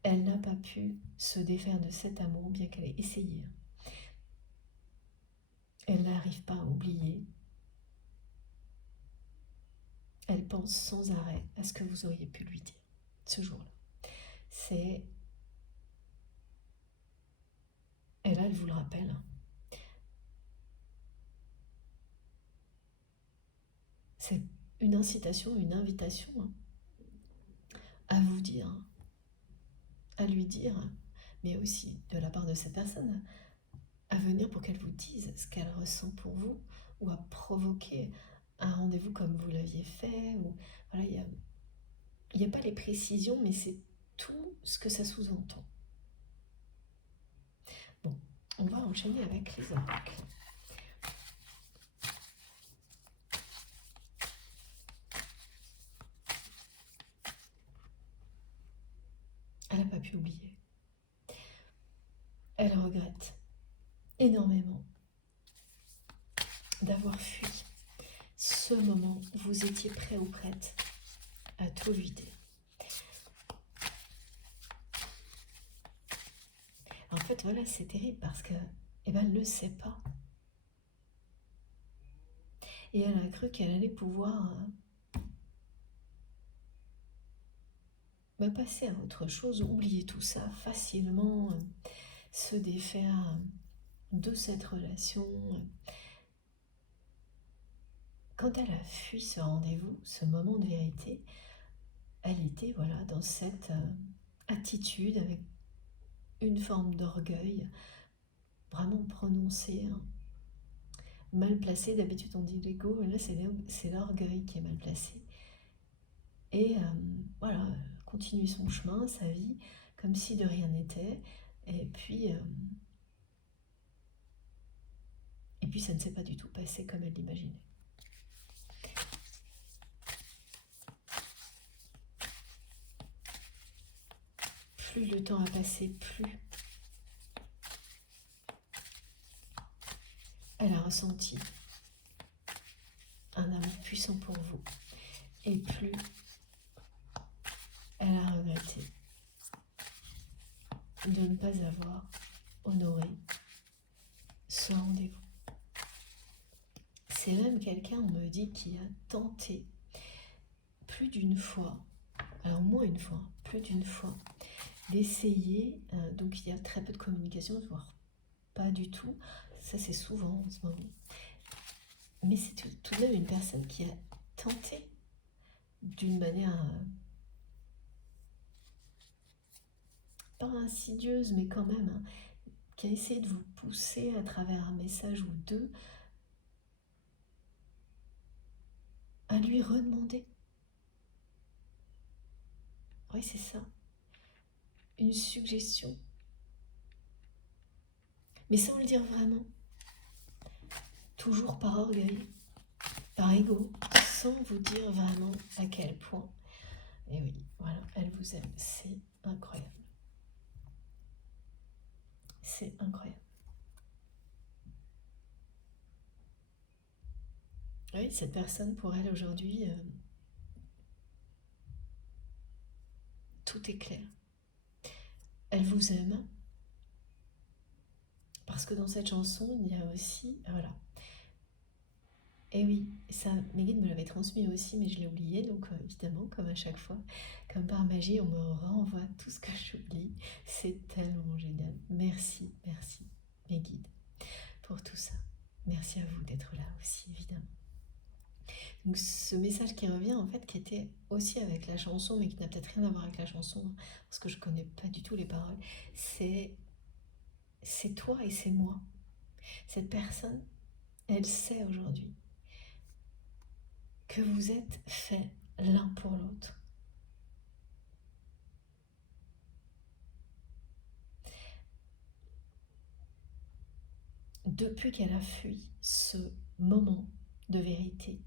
Elle n'a pas pu se défaire de cet amour, bien qu'elle ait essayé. Elle n'arrive pas à oublier. Elle pense sans arrêt à ce que vous auriez pu lui dire ce jour-là. Et là, elle vous le rappelle. C'est une incitation, une invitation à vous dire, à lui dire, mais aussi de la part de cette personne, à venir pour qu'elle vous dise ce qu'elle ressent pour vous, ou à provoquer un rendez-vous comme vous l'aviez fait. Ou, voilà, il n'y a pas les précisions, mais c'est tout ce que ça sous-entend. Bon, on va enchaîner avec les oracles. Elle n'a pas pu oublier. Elle regrette énormément d'avoir fui ce moment où vous étiez prêt ou prête à tout lui dire. En fait, voilà, c'est terrible parce que, elle ne le sait pas. Et elle a cru qu'elle allait pouvoir passer à autre chose, oublier tout ça facilement, se défaire de cette relation. Quand elle a fui ce rendez-vous, ce moment de vérité, elle était dans cette attitude avec une forme d'orgueil vraiment prononcée, mal placé. D'habitude on dit l'ego, mais là c'est l'orgueil qui est mal placé. Et continuer son chemin, sa vie, comme si de rien n'était. Et puis ça ne s'est pas du tout passé comme elle l'imaginait. Plus le temps a passé, plus elle a ressenti un amour puissant pour vous. Et plus elle a regretté de ne pas avoir honoré ce rendez-vous. C'est même quelqu'un, on me dit, qui a tenté plus d'une fois, alors moins une fois, plus d'une fois, d'essayer, donc il y a très peu de communication, voire pas du tout, ça c'est souvent en ce moment, mais c'est tout de même une personne qui a tenté d'une manière pas insidieuse, mais quand même, hein, qui a essayé de vous pousser à travers un message ou deux à lui redemander. Oui, c'est ça. Une suggestion. Mais sans le dire vraiment. Toujours par orgueil, par ego, sans vous dire vraiment à quel point. Et oui, voilà, elle vous aime. C'est incroyable. C'est incroyable. Oui, cette personne, pour elle, aujourd'hui, tout est clair. Elle vous aime. Parce que dans cette chanson, il y a aussi... Voilà. Et oui, ça, mes guides me l'avaient transmis aussi, mais je l'ai oublié, donc évidemment, comme à chaque fois, comme par magie, on me renvoie tout ce que j'oublie. C'est tellement génial. Merci, merci, mes guides, pour tout ça. Merci à vous d'être là aussi, évidemment. Donc ce message qui revient, en fait, qui était aussi avec la chanson, mais qui n'a peut-être rien à voir avec la chanson, hein, parce que je connais pas du tout les paroles, c'est toi et c'est moi. Cette personne, elle sait aujourd'hui que vous êtes faits l'un pour l'autre. Depuis qu'elle a fui ce moment de vérité,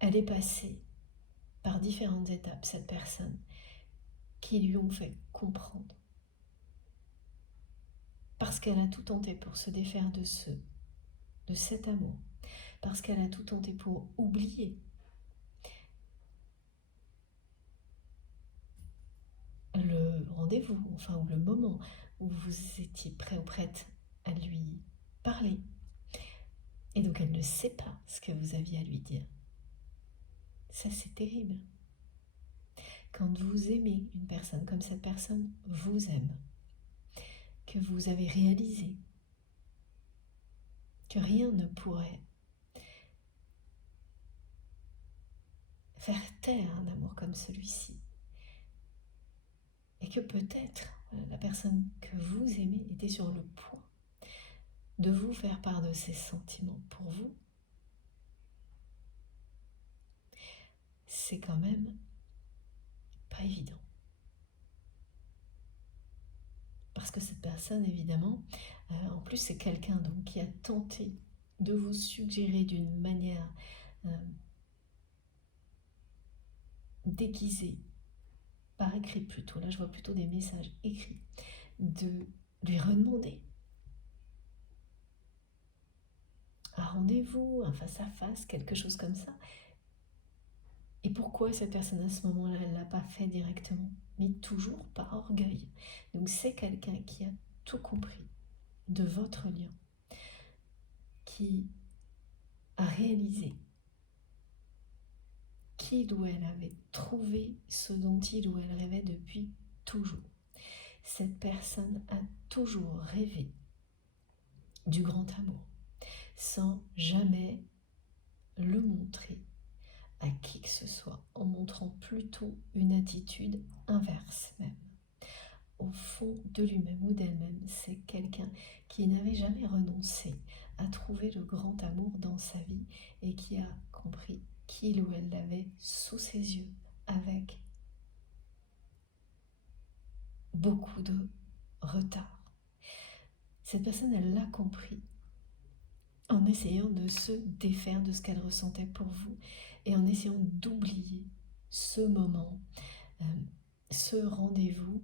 elle est passée par différentes étapes, cette personne, qui lui ont fait comprendre. Parce qu'elle a tout tenté pour se défaire de cet amour, parce qu'elle a tout tenté pour oublier le rendez-vous, enfin, ou le moment où vous étiez prêt ou prête à lui parler. Et donc elle ne sait pas ce que vous aviez à lui dire. Ça, c'est terrible. Quand vous aimez une personne comme cette personne vous aime, que vous avez réalisé que rien ne pourrait faire taire un amour comme celui-ci, et que peut-être la personne que vous aimez était sur le point de vous faire part de ses sentiments pour vous, c'est quand même pas évident. Parce que cette personne, évidemment, en plus c'est quelqu'un donc qui a tenté de vous suggérer d'une manière déguisée, par écrit plutôt, là je vois plutôt des messages écrits, de lui redemander un rendez-vous, un face-à-face, quelque chose comme ça. Et pourquoi cette personne à ce moment-là, elle ne l'a pas fait directement, mais toujours par orgueil. Donc c'est quelqu'un qui a tout compris de votre lien, qui a réalisé qu'il ou elle avait trouvé ce dont il ou elle rêvait depuis toujours. Cette personne a toujours rêvé du grand amour, sans jamais le montrer à qui que ce soit, en montrant plutôt une attitude inverse même. Au fond de lui-même ou d'elle-même, c'est quelqu'un qui n'avait jamais renoncé à trouver le grand amour dans sa vie et qui a compris qu'il ou elle l'avait sous ses yeux avec beaucoup de retard. Cette personne, elle l'a compris en essayant de se défaire de ce qu'elle ressentait pour vous et en essayant d'oublier ce moment, ce rendez-vous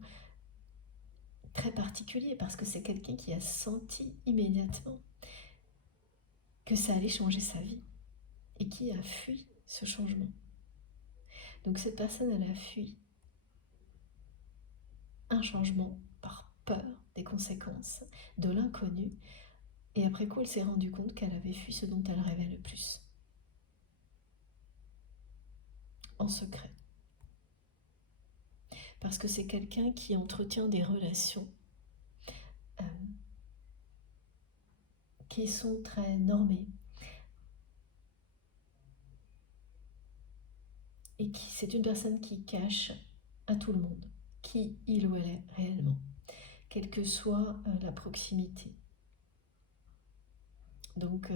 très particulier, parce que c'est quelqu'un qui a senti immédiatement que ça allait changer sa vie et qui a fui ce changement. Donc cette personne, elle a fui un changement par peur des conséquences, de l'inconnu, et après coup, elle s'est rendue compte qu'elle avait fui ce dont elle rêvait le plus, en secret. Parce que c'est quelqu'un qui entretient des relations euh, qui sont très normées, et c'est une personne qui cache à tout le monde qui il ou elle est réellement, quelle que soit la proximité. Donc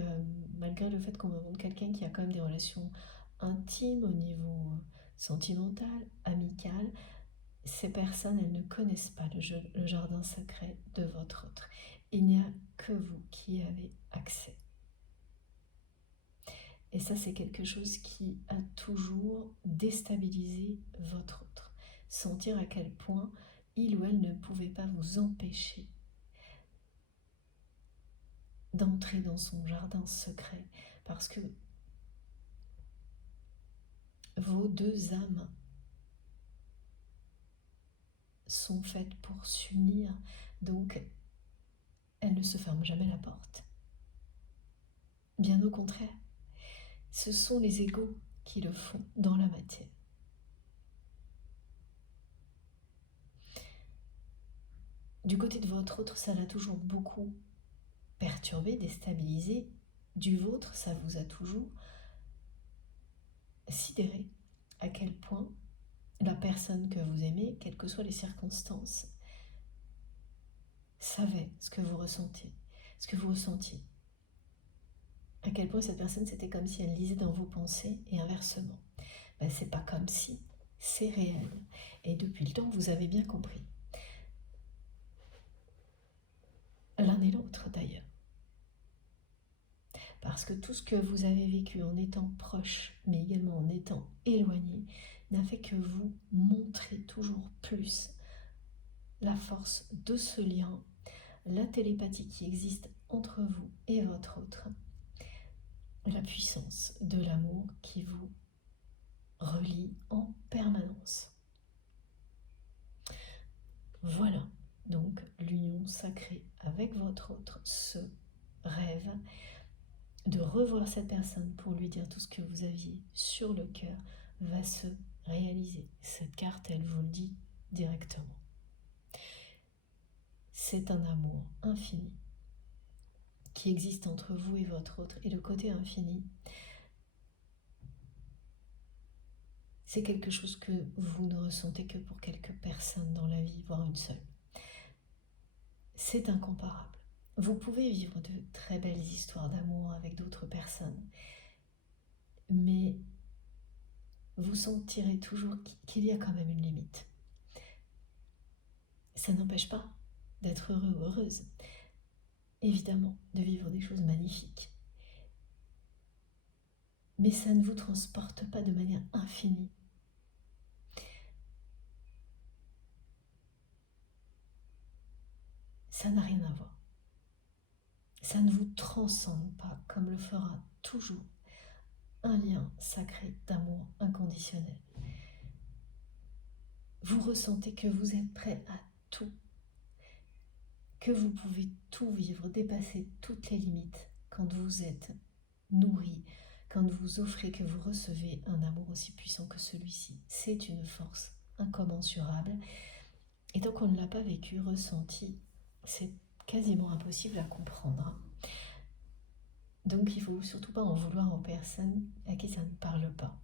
malgré le fait qu'on me montre quelqu'un qui a quand même des relations intimes au niveau sentimental, amical, ces personnes, elles ne connaissent pas le jardin secret de votre autre. Il n'y a que vous qui y avez accès. Et ça, c'est quelque chose qui a toujours déstabilisé votre autre. Sentir à quel point il ou elle ne pouvait pas vous empêcher d'entrer dans son jardin secret. Parce que vos deux âmes sont faites pour s'unir. Donc, elles ne se ferment jamais la porte. Bien au contraire, ce sont les égos qui le font dans la matière. Du côté de votre autre, ça l'a toujours beaucoup perturbé, déstabilisé. Du vôtre, ça vous a toujours sidéré. À quel point la personne que vous aimez, quelles que soient les circonstances, savait ce que vous ressentiez, ce que vous ressentiez. À quel point cette personne, c'était comme si elle lisait dans vos pensées et inversement. Ben, c'est pas comme si, c'est réel. Et depuis le temps, vous avez bien compris. L'un et l'autre d'ailleurs. Parce que tout ce que vous avez vécu en étant proche, mais également en étant éloigné, n'a fait que vous montrer toujours plus la force de ce lien, la télépathie qui existe entre vous et votre autre, la puissance de l'amour qui vous relie en permanence. Voilà donc l'union sacrée avec votre autre, ce rêve de revoir cette personne pour lui dire tout ce que vous aviez sur le cœur va se réaliser. Cette carte, elle vous le dit directement. C'est un amour infini qui existe entre vous et votre autre. Et le côté infini, c'est quelque chose que vous ne ressentez que pour quelques personnes dans la vie, voire une seule. C'est incomparable. Vous pouvez vivre de très belles histoires d'amour avec d'autres personnes, mais vous sentirez toujours qu'il y a quand même une limite. Ça n'empêche pas d'être heureux ou heureuse, évidemment, de vivre des choses magnifiques. Mais ça ne vous transporte pas de manière infinie. Ça n'a rien à voir. Ça ne vous transcende pas comme le fera toujours un lien sacré d'amour inconditionnel. Vous ressentez que vous êtes prêt à tout, que vous pouvez tout vivre, dépasser toutes les limites quand vous êtes nourri, quand vous offrez, que vous recevez un amour aussi puissant que celui-ci. C'est une force incommensurable. Et tant qu'on ne l'a pas vécu, ressenti, c'est quasiment impossible à comprendre. Donc il ne faut surtout pas en vouloir aux personnes à qui ça ne parle pas.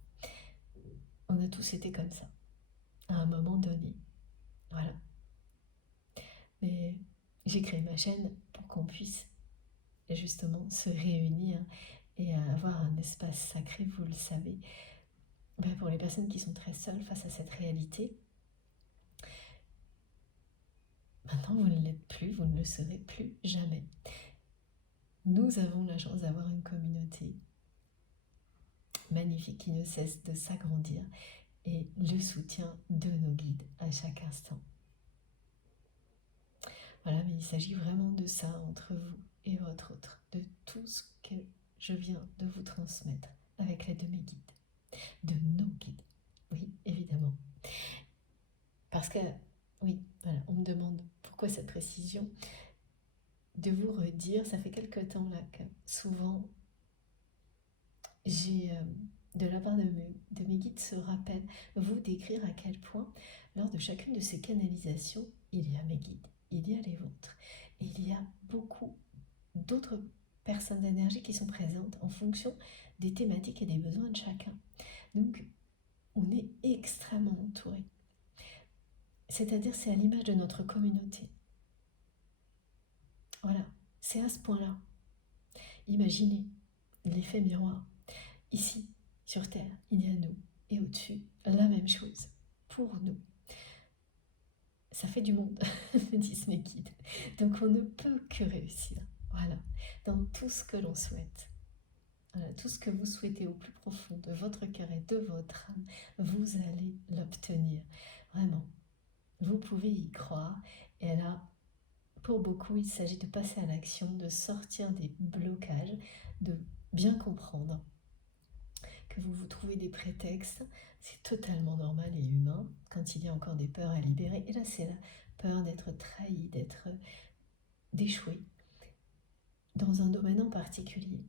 On a tous été comme ça, à un moment donné. Voilà. Mais j'ai créé ma chaîne pour qu'on puisse justement se réunir et avoir un espace sacré, vous le savez, pour les personnes qui sont très seules face à cette réalité, maintenant vous ne l'êtes plus, vous ne le serez plus jamais. Nous avons la chance d'avoir une communauté magnifique qui ne cesse de s'agrandir et le soutien de nos guides à chaque instant. Voilà, mais il s'agit vraiment de ça entre vous et votre autre, de tout ce que je viens de vous transmettre avec l'aide de mes guides, de nos guides, oui, évidemment. Parce que, oui, voilà, on me demande pourquoi cette précision, de vous redire, ça fait quelque temps là que souvent j'ai, de la part de mes guides, se rappellent, vous décrire à quel point, lors de chacune de ces canalisations, il y a mes guides, il y a les vôtres, et il y a beaucoup d'autres personnes d'énergie qui sont présentes en fonction des thématiques et des besoins de chacun. Donc, on est extrêmement entouré. C'est-à-dire, c'est à l'image de notre communauté. Voilà, c'est à ce point-là. Imaginez l'effet miroir. Ici, sur Terre, il y a nous, et au-dessus, la même chose, pour nous. Ça fait du monde, me disent mes guides. Donc on ne peut que réussir, voilà, dans tout ce que l'on souhaite. Voilà, tout ce que vous souhaitez au plus profond de votre cœur et de votre âme, vous allez l'obtenir. Vraiment, vous pouvez y croire. Et là, pour beaucoup, il s'agit de passer à l'action, de sortir des blocages, de bien comprendre que vous vous trouvez des prétextes. C'est totalement normal et humain quand il y a encore des peurs à libérer. Et là, c'est la peur d'être trahi, d'échouer dans un domaine en particulier.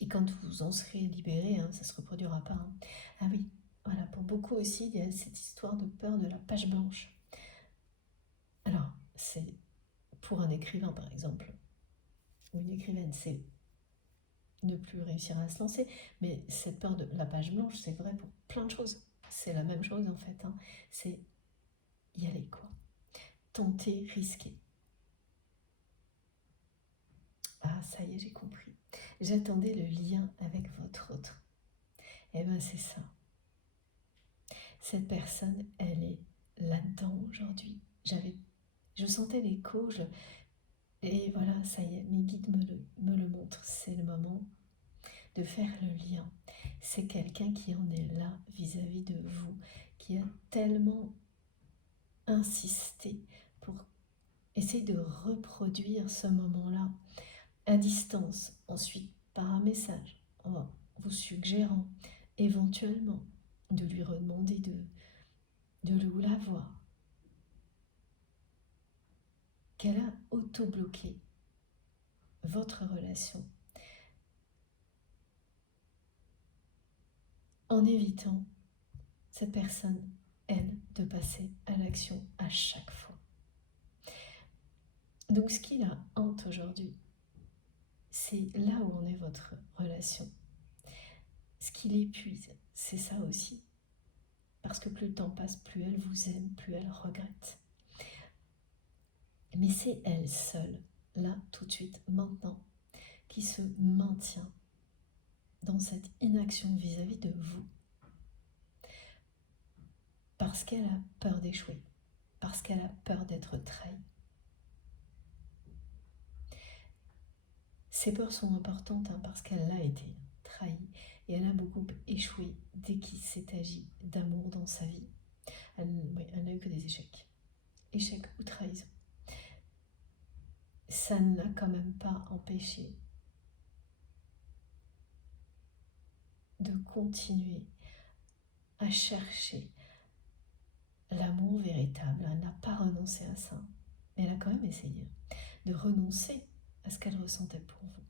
Et quand vous en serez libéré, ça ne se reproduira pas. Ah oui, voilà, pour beaucoup aussi, il y a cette histoire de peur de la page blanche. Alors, c'est pour un écrivain, par exemple, ou une écrivaine, c'est ne plus réussir à se lancer. Mais cette peur de la page blanche, c'est vrai pour plein de choses. C'est la même chose, en fait. C'est y aller, quoi. Tenter, risquer. Ah, ça y est, j'ai compris. J'attendais le lien avec votre autre. Eh bien, c'est ça. Cette personne, elle est là-dedans aujourd'hui. Je sentais l'écho, et voilà, ça y est, mes guides me le montrent. C'est le moment de faire le lien. C'est quelqu'un qui en est là vis-à-vis de vous, qui a tellement insisté pour essayer de reproduire ce moment-là à distance, ensuite par un message, en vous suggérant éventuellement de lui redemander de le la voir, qu'elle a auto-bloqué votre relation en évitant cette personne, elle, de passer à l'action à chaque fois. Donc ce qui la hante aujourd'hui, c'est là où en est votre relation. Ce qui l'épuise, c'est ça aussi. Parce que plus le temps passe, plus elle vous aime, plus elle regrette. Mais c'est elle seule, là, tout de suite, maintenant, qui se maintient dans cette inaction vis-à-vis de vous. Parce qu'elle a peur d'échouer, parce qu'elle a peur d'être trahie. Ces peurs sont importantes parce qu'elle a été trahie et elle a beaucoup échoué dès qu'il s'est agi d'amour dans sa vie. Elle n'a eu que des échecs. Échecs ou trahison. Ça ne l'a quand même pas empêché de continuer à chercher l'amour véritable. Elle n'a pas renoncé à ça, mais elle a quand même essayé de renoncer à ce qu'elle ressentait pour vous.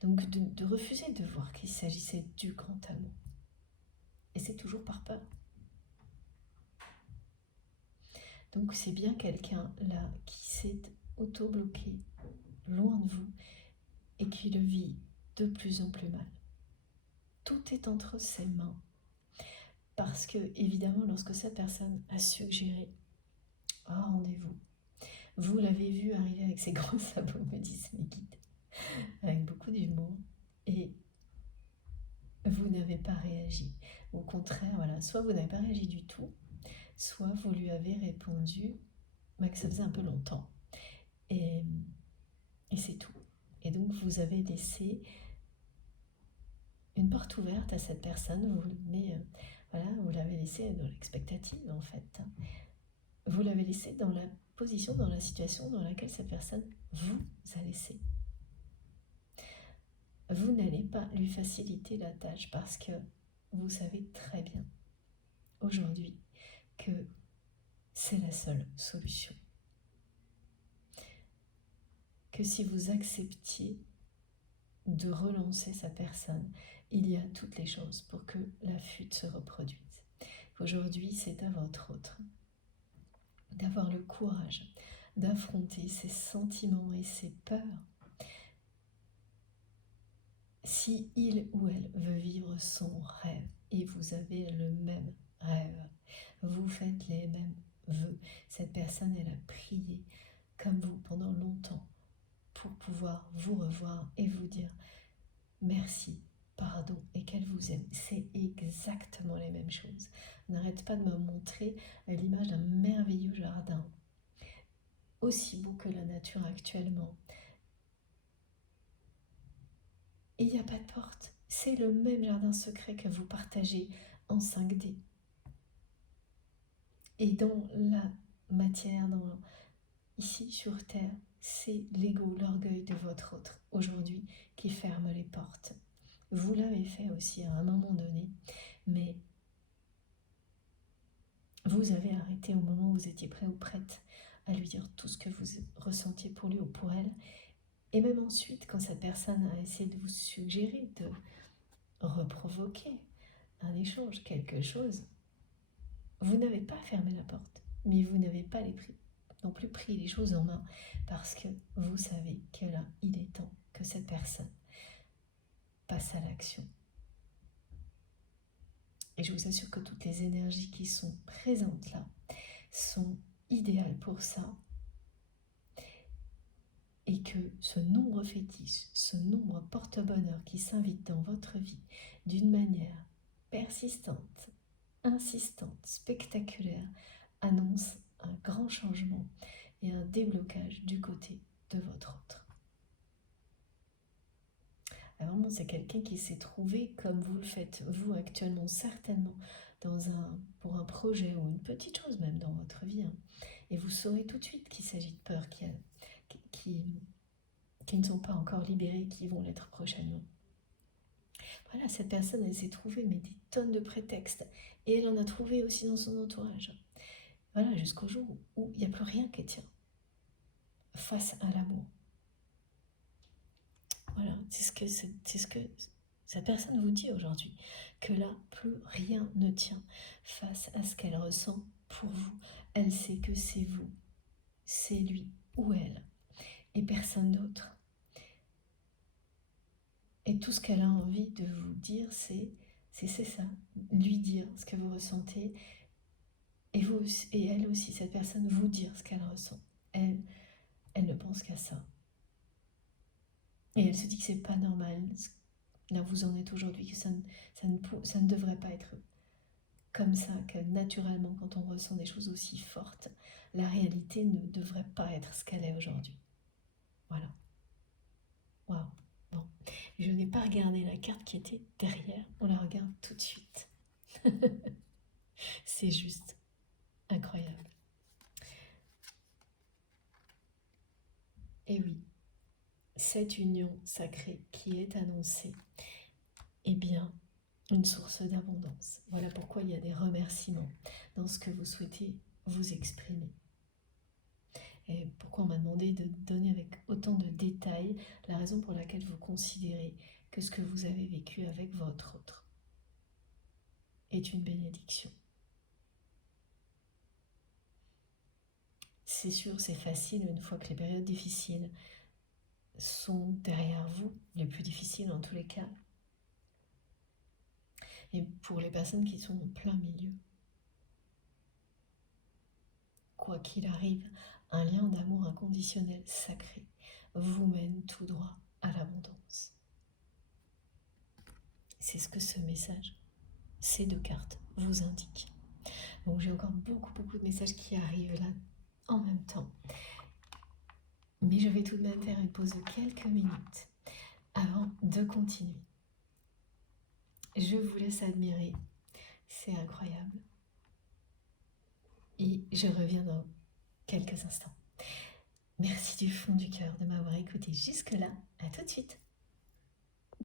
Donc de refuser de voir qu'il s'agissait du grand amour. Et c'est toujours par peur. Donc c'est bien quelqu'un là qui s'est auto-bloqué loin de vous et qui le vit de plus en plus mal. Tout est entre ses mains. Parce que, évidemment, lorsque cette personne a suggéré un rendez-vous, vous l'avez vu arriver avec ses gros sabots, me disent mes guides, avec beaucoup d'humour. pas réagi. Au contraire, voilà, soit vous n'avez pas réagi du tout, soit vous lui avez répondu que ça faisait un peu longtemps. Et c'est tout. Et donc vous avez laissé une porte ouverte à cette personne, vous l'avez laissé dans l'expectative en fait. Vous l'avez laissé dans la position, dans la situation dans laquelle cette personne vous a laissé. Vous n'allez pas lui faciliter la tâche parce que vous savez très bien aujourd'hui que c'est la seule solution. Que si vous acceptiez de relancer sa personne, il y a toutes les chances pour que la fuite se reproduise. Aujourd'hui, c'est à votre autre d'avoir le courage d'affronter ses sentiments et ses peurs. Si il ou elle veut vivre son rêve, et vous avez le même rêve, vous faites les mêmes vœux, cette personne, elle a prié comme vous pendant longtemps pour pouvoir vous revoir et vous dire merci, pardon et qu'elle vous aime. C'est exactement les mêmes choses. N'arrête pas de me montrer l'image d'un merveilleux jardin, aussi beau que la nature actuellement. Et il n'y a pas de porte. C'est le même jardin secret que vous partagez en 5D. Et dans la matière, ici sur Terre, c'est l'ego, l'orgueil de votre autre aujourd'hui qui ferme les portes. Vous l'avez fait aussi à un moment donné, mais vous avez arrêté au moment où vous étiez prêt ou prête à lui dire tout ce que vous ressentiez pour lui ou pour elle. Et même ensuite, quand cette personne a essayé de vous suggérer de reprovoquer un échange, quelque chose, vous n'avez pas fermé la porte, mais vous n'avez pas non plus pris les choses en main parce que vous savez que là, il est temps que cette personne passe à l'action. Et je vous assure que toutes les énergies qui sont présentes là sont idéales pour ça. Et que ce nombre fétiche, ce nombre porte-bonheur qui s'invite dans votre vie d'une manière persistante, insistante, spectaculaire, annonce un grand changement et un déblocage du côté de votre autre. Alors vraiment, c'est quelqu'un qui s'est trouvé comme vous le faites, vous actuellement, certainement, pour un projet ou une petite chose même dans votre vie. Et vous saurez tout de suite qu'il s'agit de peurs qui ne sont pas encore libérées, qui vont l'être prochainement. Voilà, cette personne, elle s'est trouvée mais des tonnes de prétextes. Et elle en a trouvé aussi dans son entourage. Voilà, jusqu'au jour où il n'y a plus rien qui tient face à l'amour. Voilà, c'est ce que cette personne vous dit aujourd'hui, que là, plus rien ne tient face à ce qu'elle ressent pour vous. Elle sait que c'est vous, c'est lui ou elle, et personne d'autre. Et tout ce qu'elle a envie de vous dire, c'est ça, lui dire ce que vous ressentez, et elle aussi, cette personne, vous dire ce qu'elle ressent. Elle ne pense qu'à ça. Et elle se dit que c'est pas normal, là vous en êtes aujourd'hui, que ça ne devrait pas être comme ça, que naturellement, quand on ressent des choses aussi fortes, la réalité ne devrait pas être ce qu'elle est aujourd'hui. Voilà. Waouh. Bon, je n'ai pas regardé la carte qui était derrière, on la regarde tout de suite. C'est juste incroyable. Et oui, cette union sacrée qui est annoncée est bien une source d'abondance. Voilà pourquoi il y a des remerciements dans ce que vous souhaitez vous exprimer. Et pourquoi on m'a demandé de donner avec autant de détails la raison pour laquelle vous considérez que ce que vous avez vécu avec votre autre est une bénédiction. C'est sûr, c'est facile une fois que les périodes difficiles sont derrière vous, les plus difficiles en tous les cas. Et pour les personnes qui sont en plein milieu, quoi qu'il arrive, un lien d'amour inconditionnel sacré vous mène tout droit à l'abondance. c'est ce que ce message, ces deux cartes, vous indiquent. Donc j'ai encore beaucoup de messages qui arrivent là en même temps. Mais je vais tout de même faire une pause de quelques minutes avant de continuer. Je vous laisse admirer, c'est incroyable. Et je reviens dans quelques instants. Merci du fond du cœur de m'avoir écouté jusque-là. À tout de suite.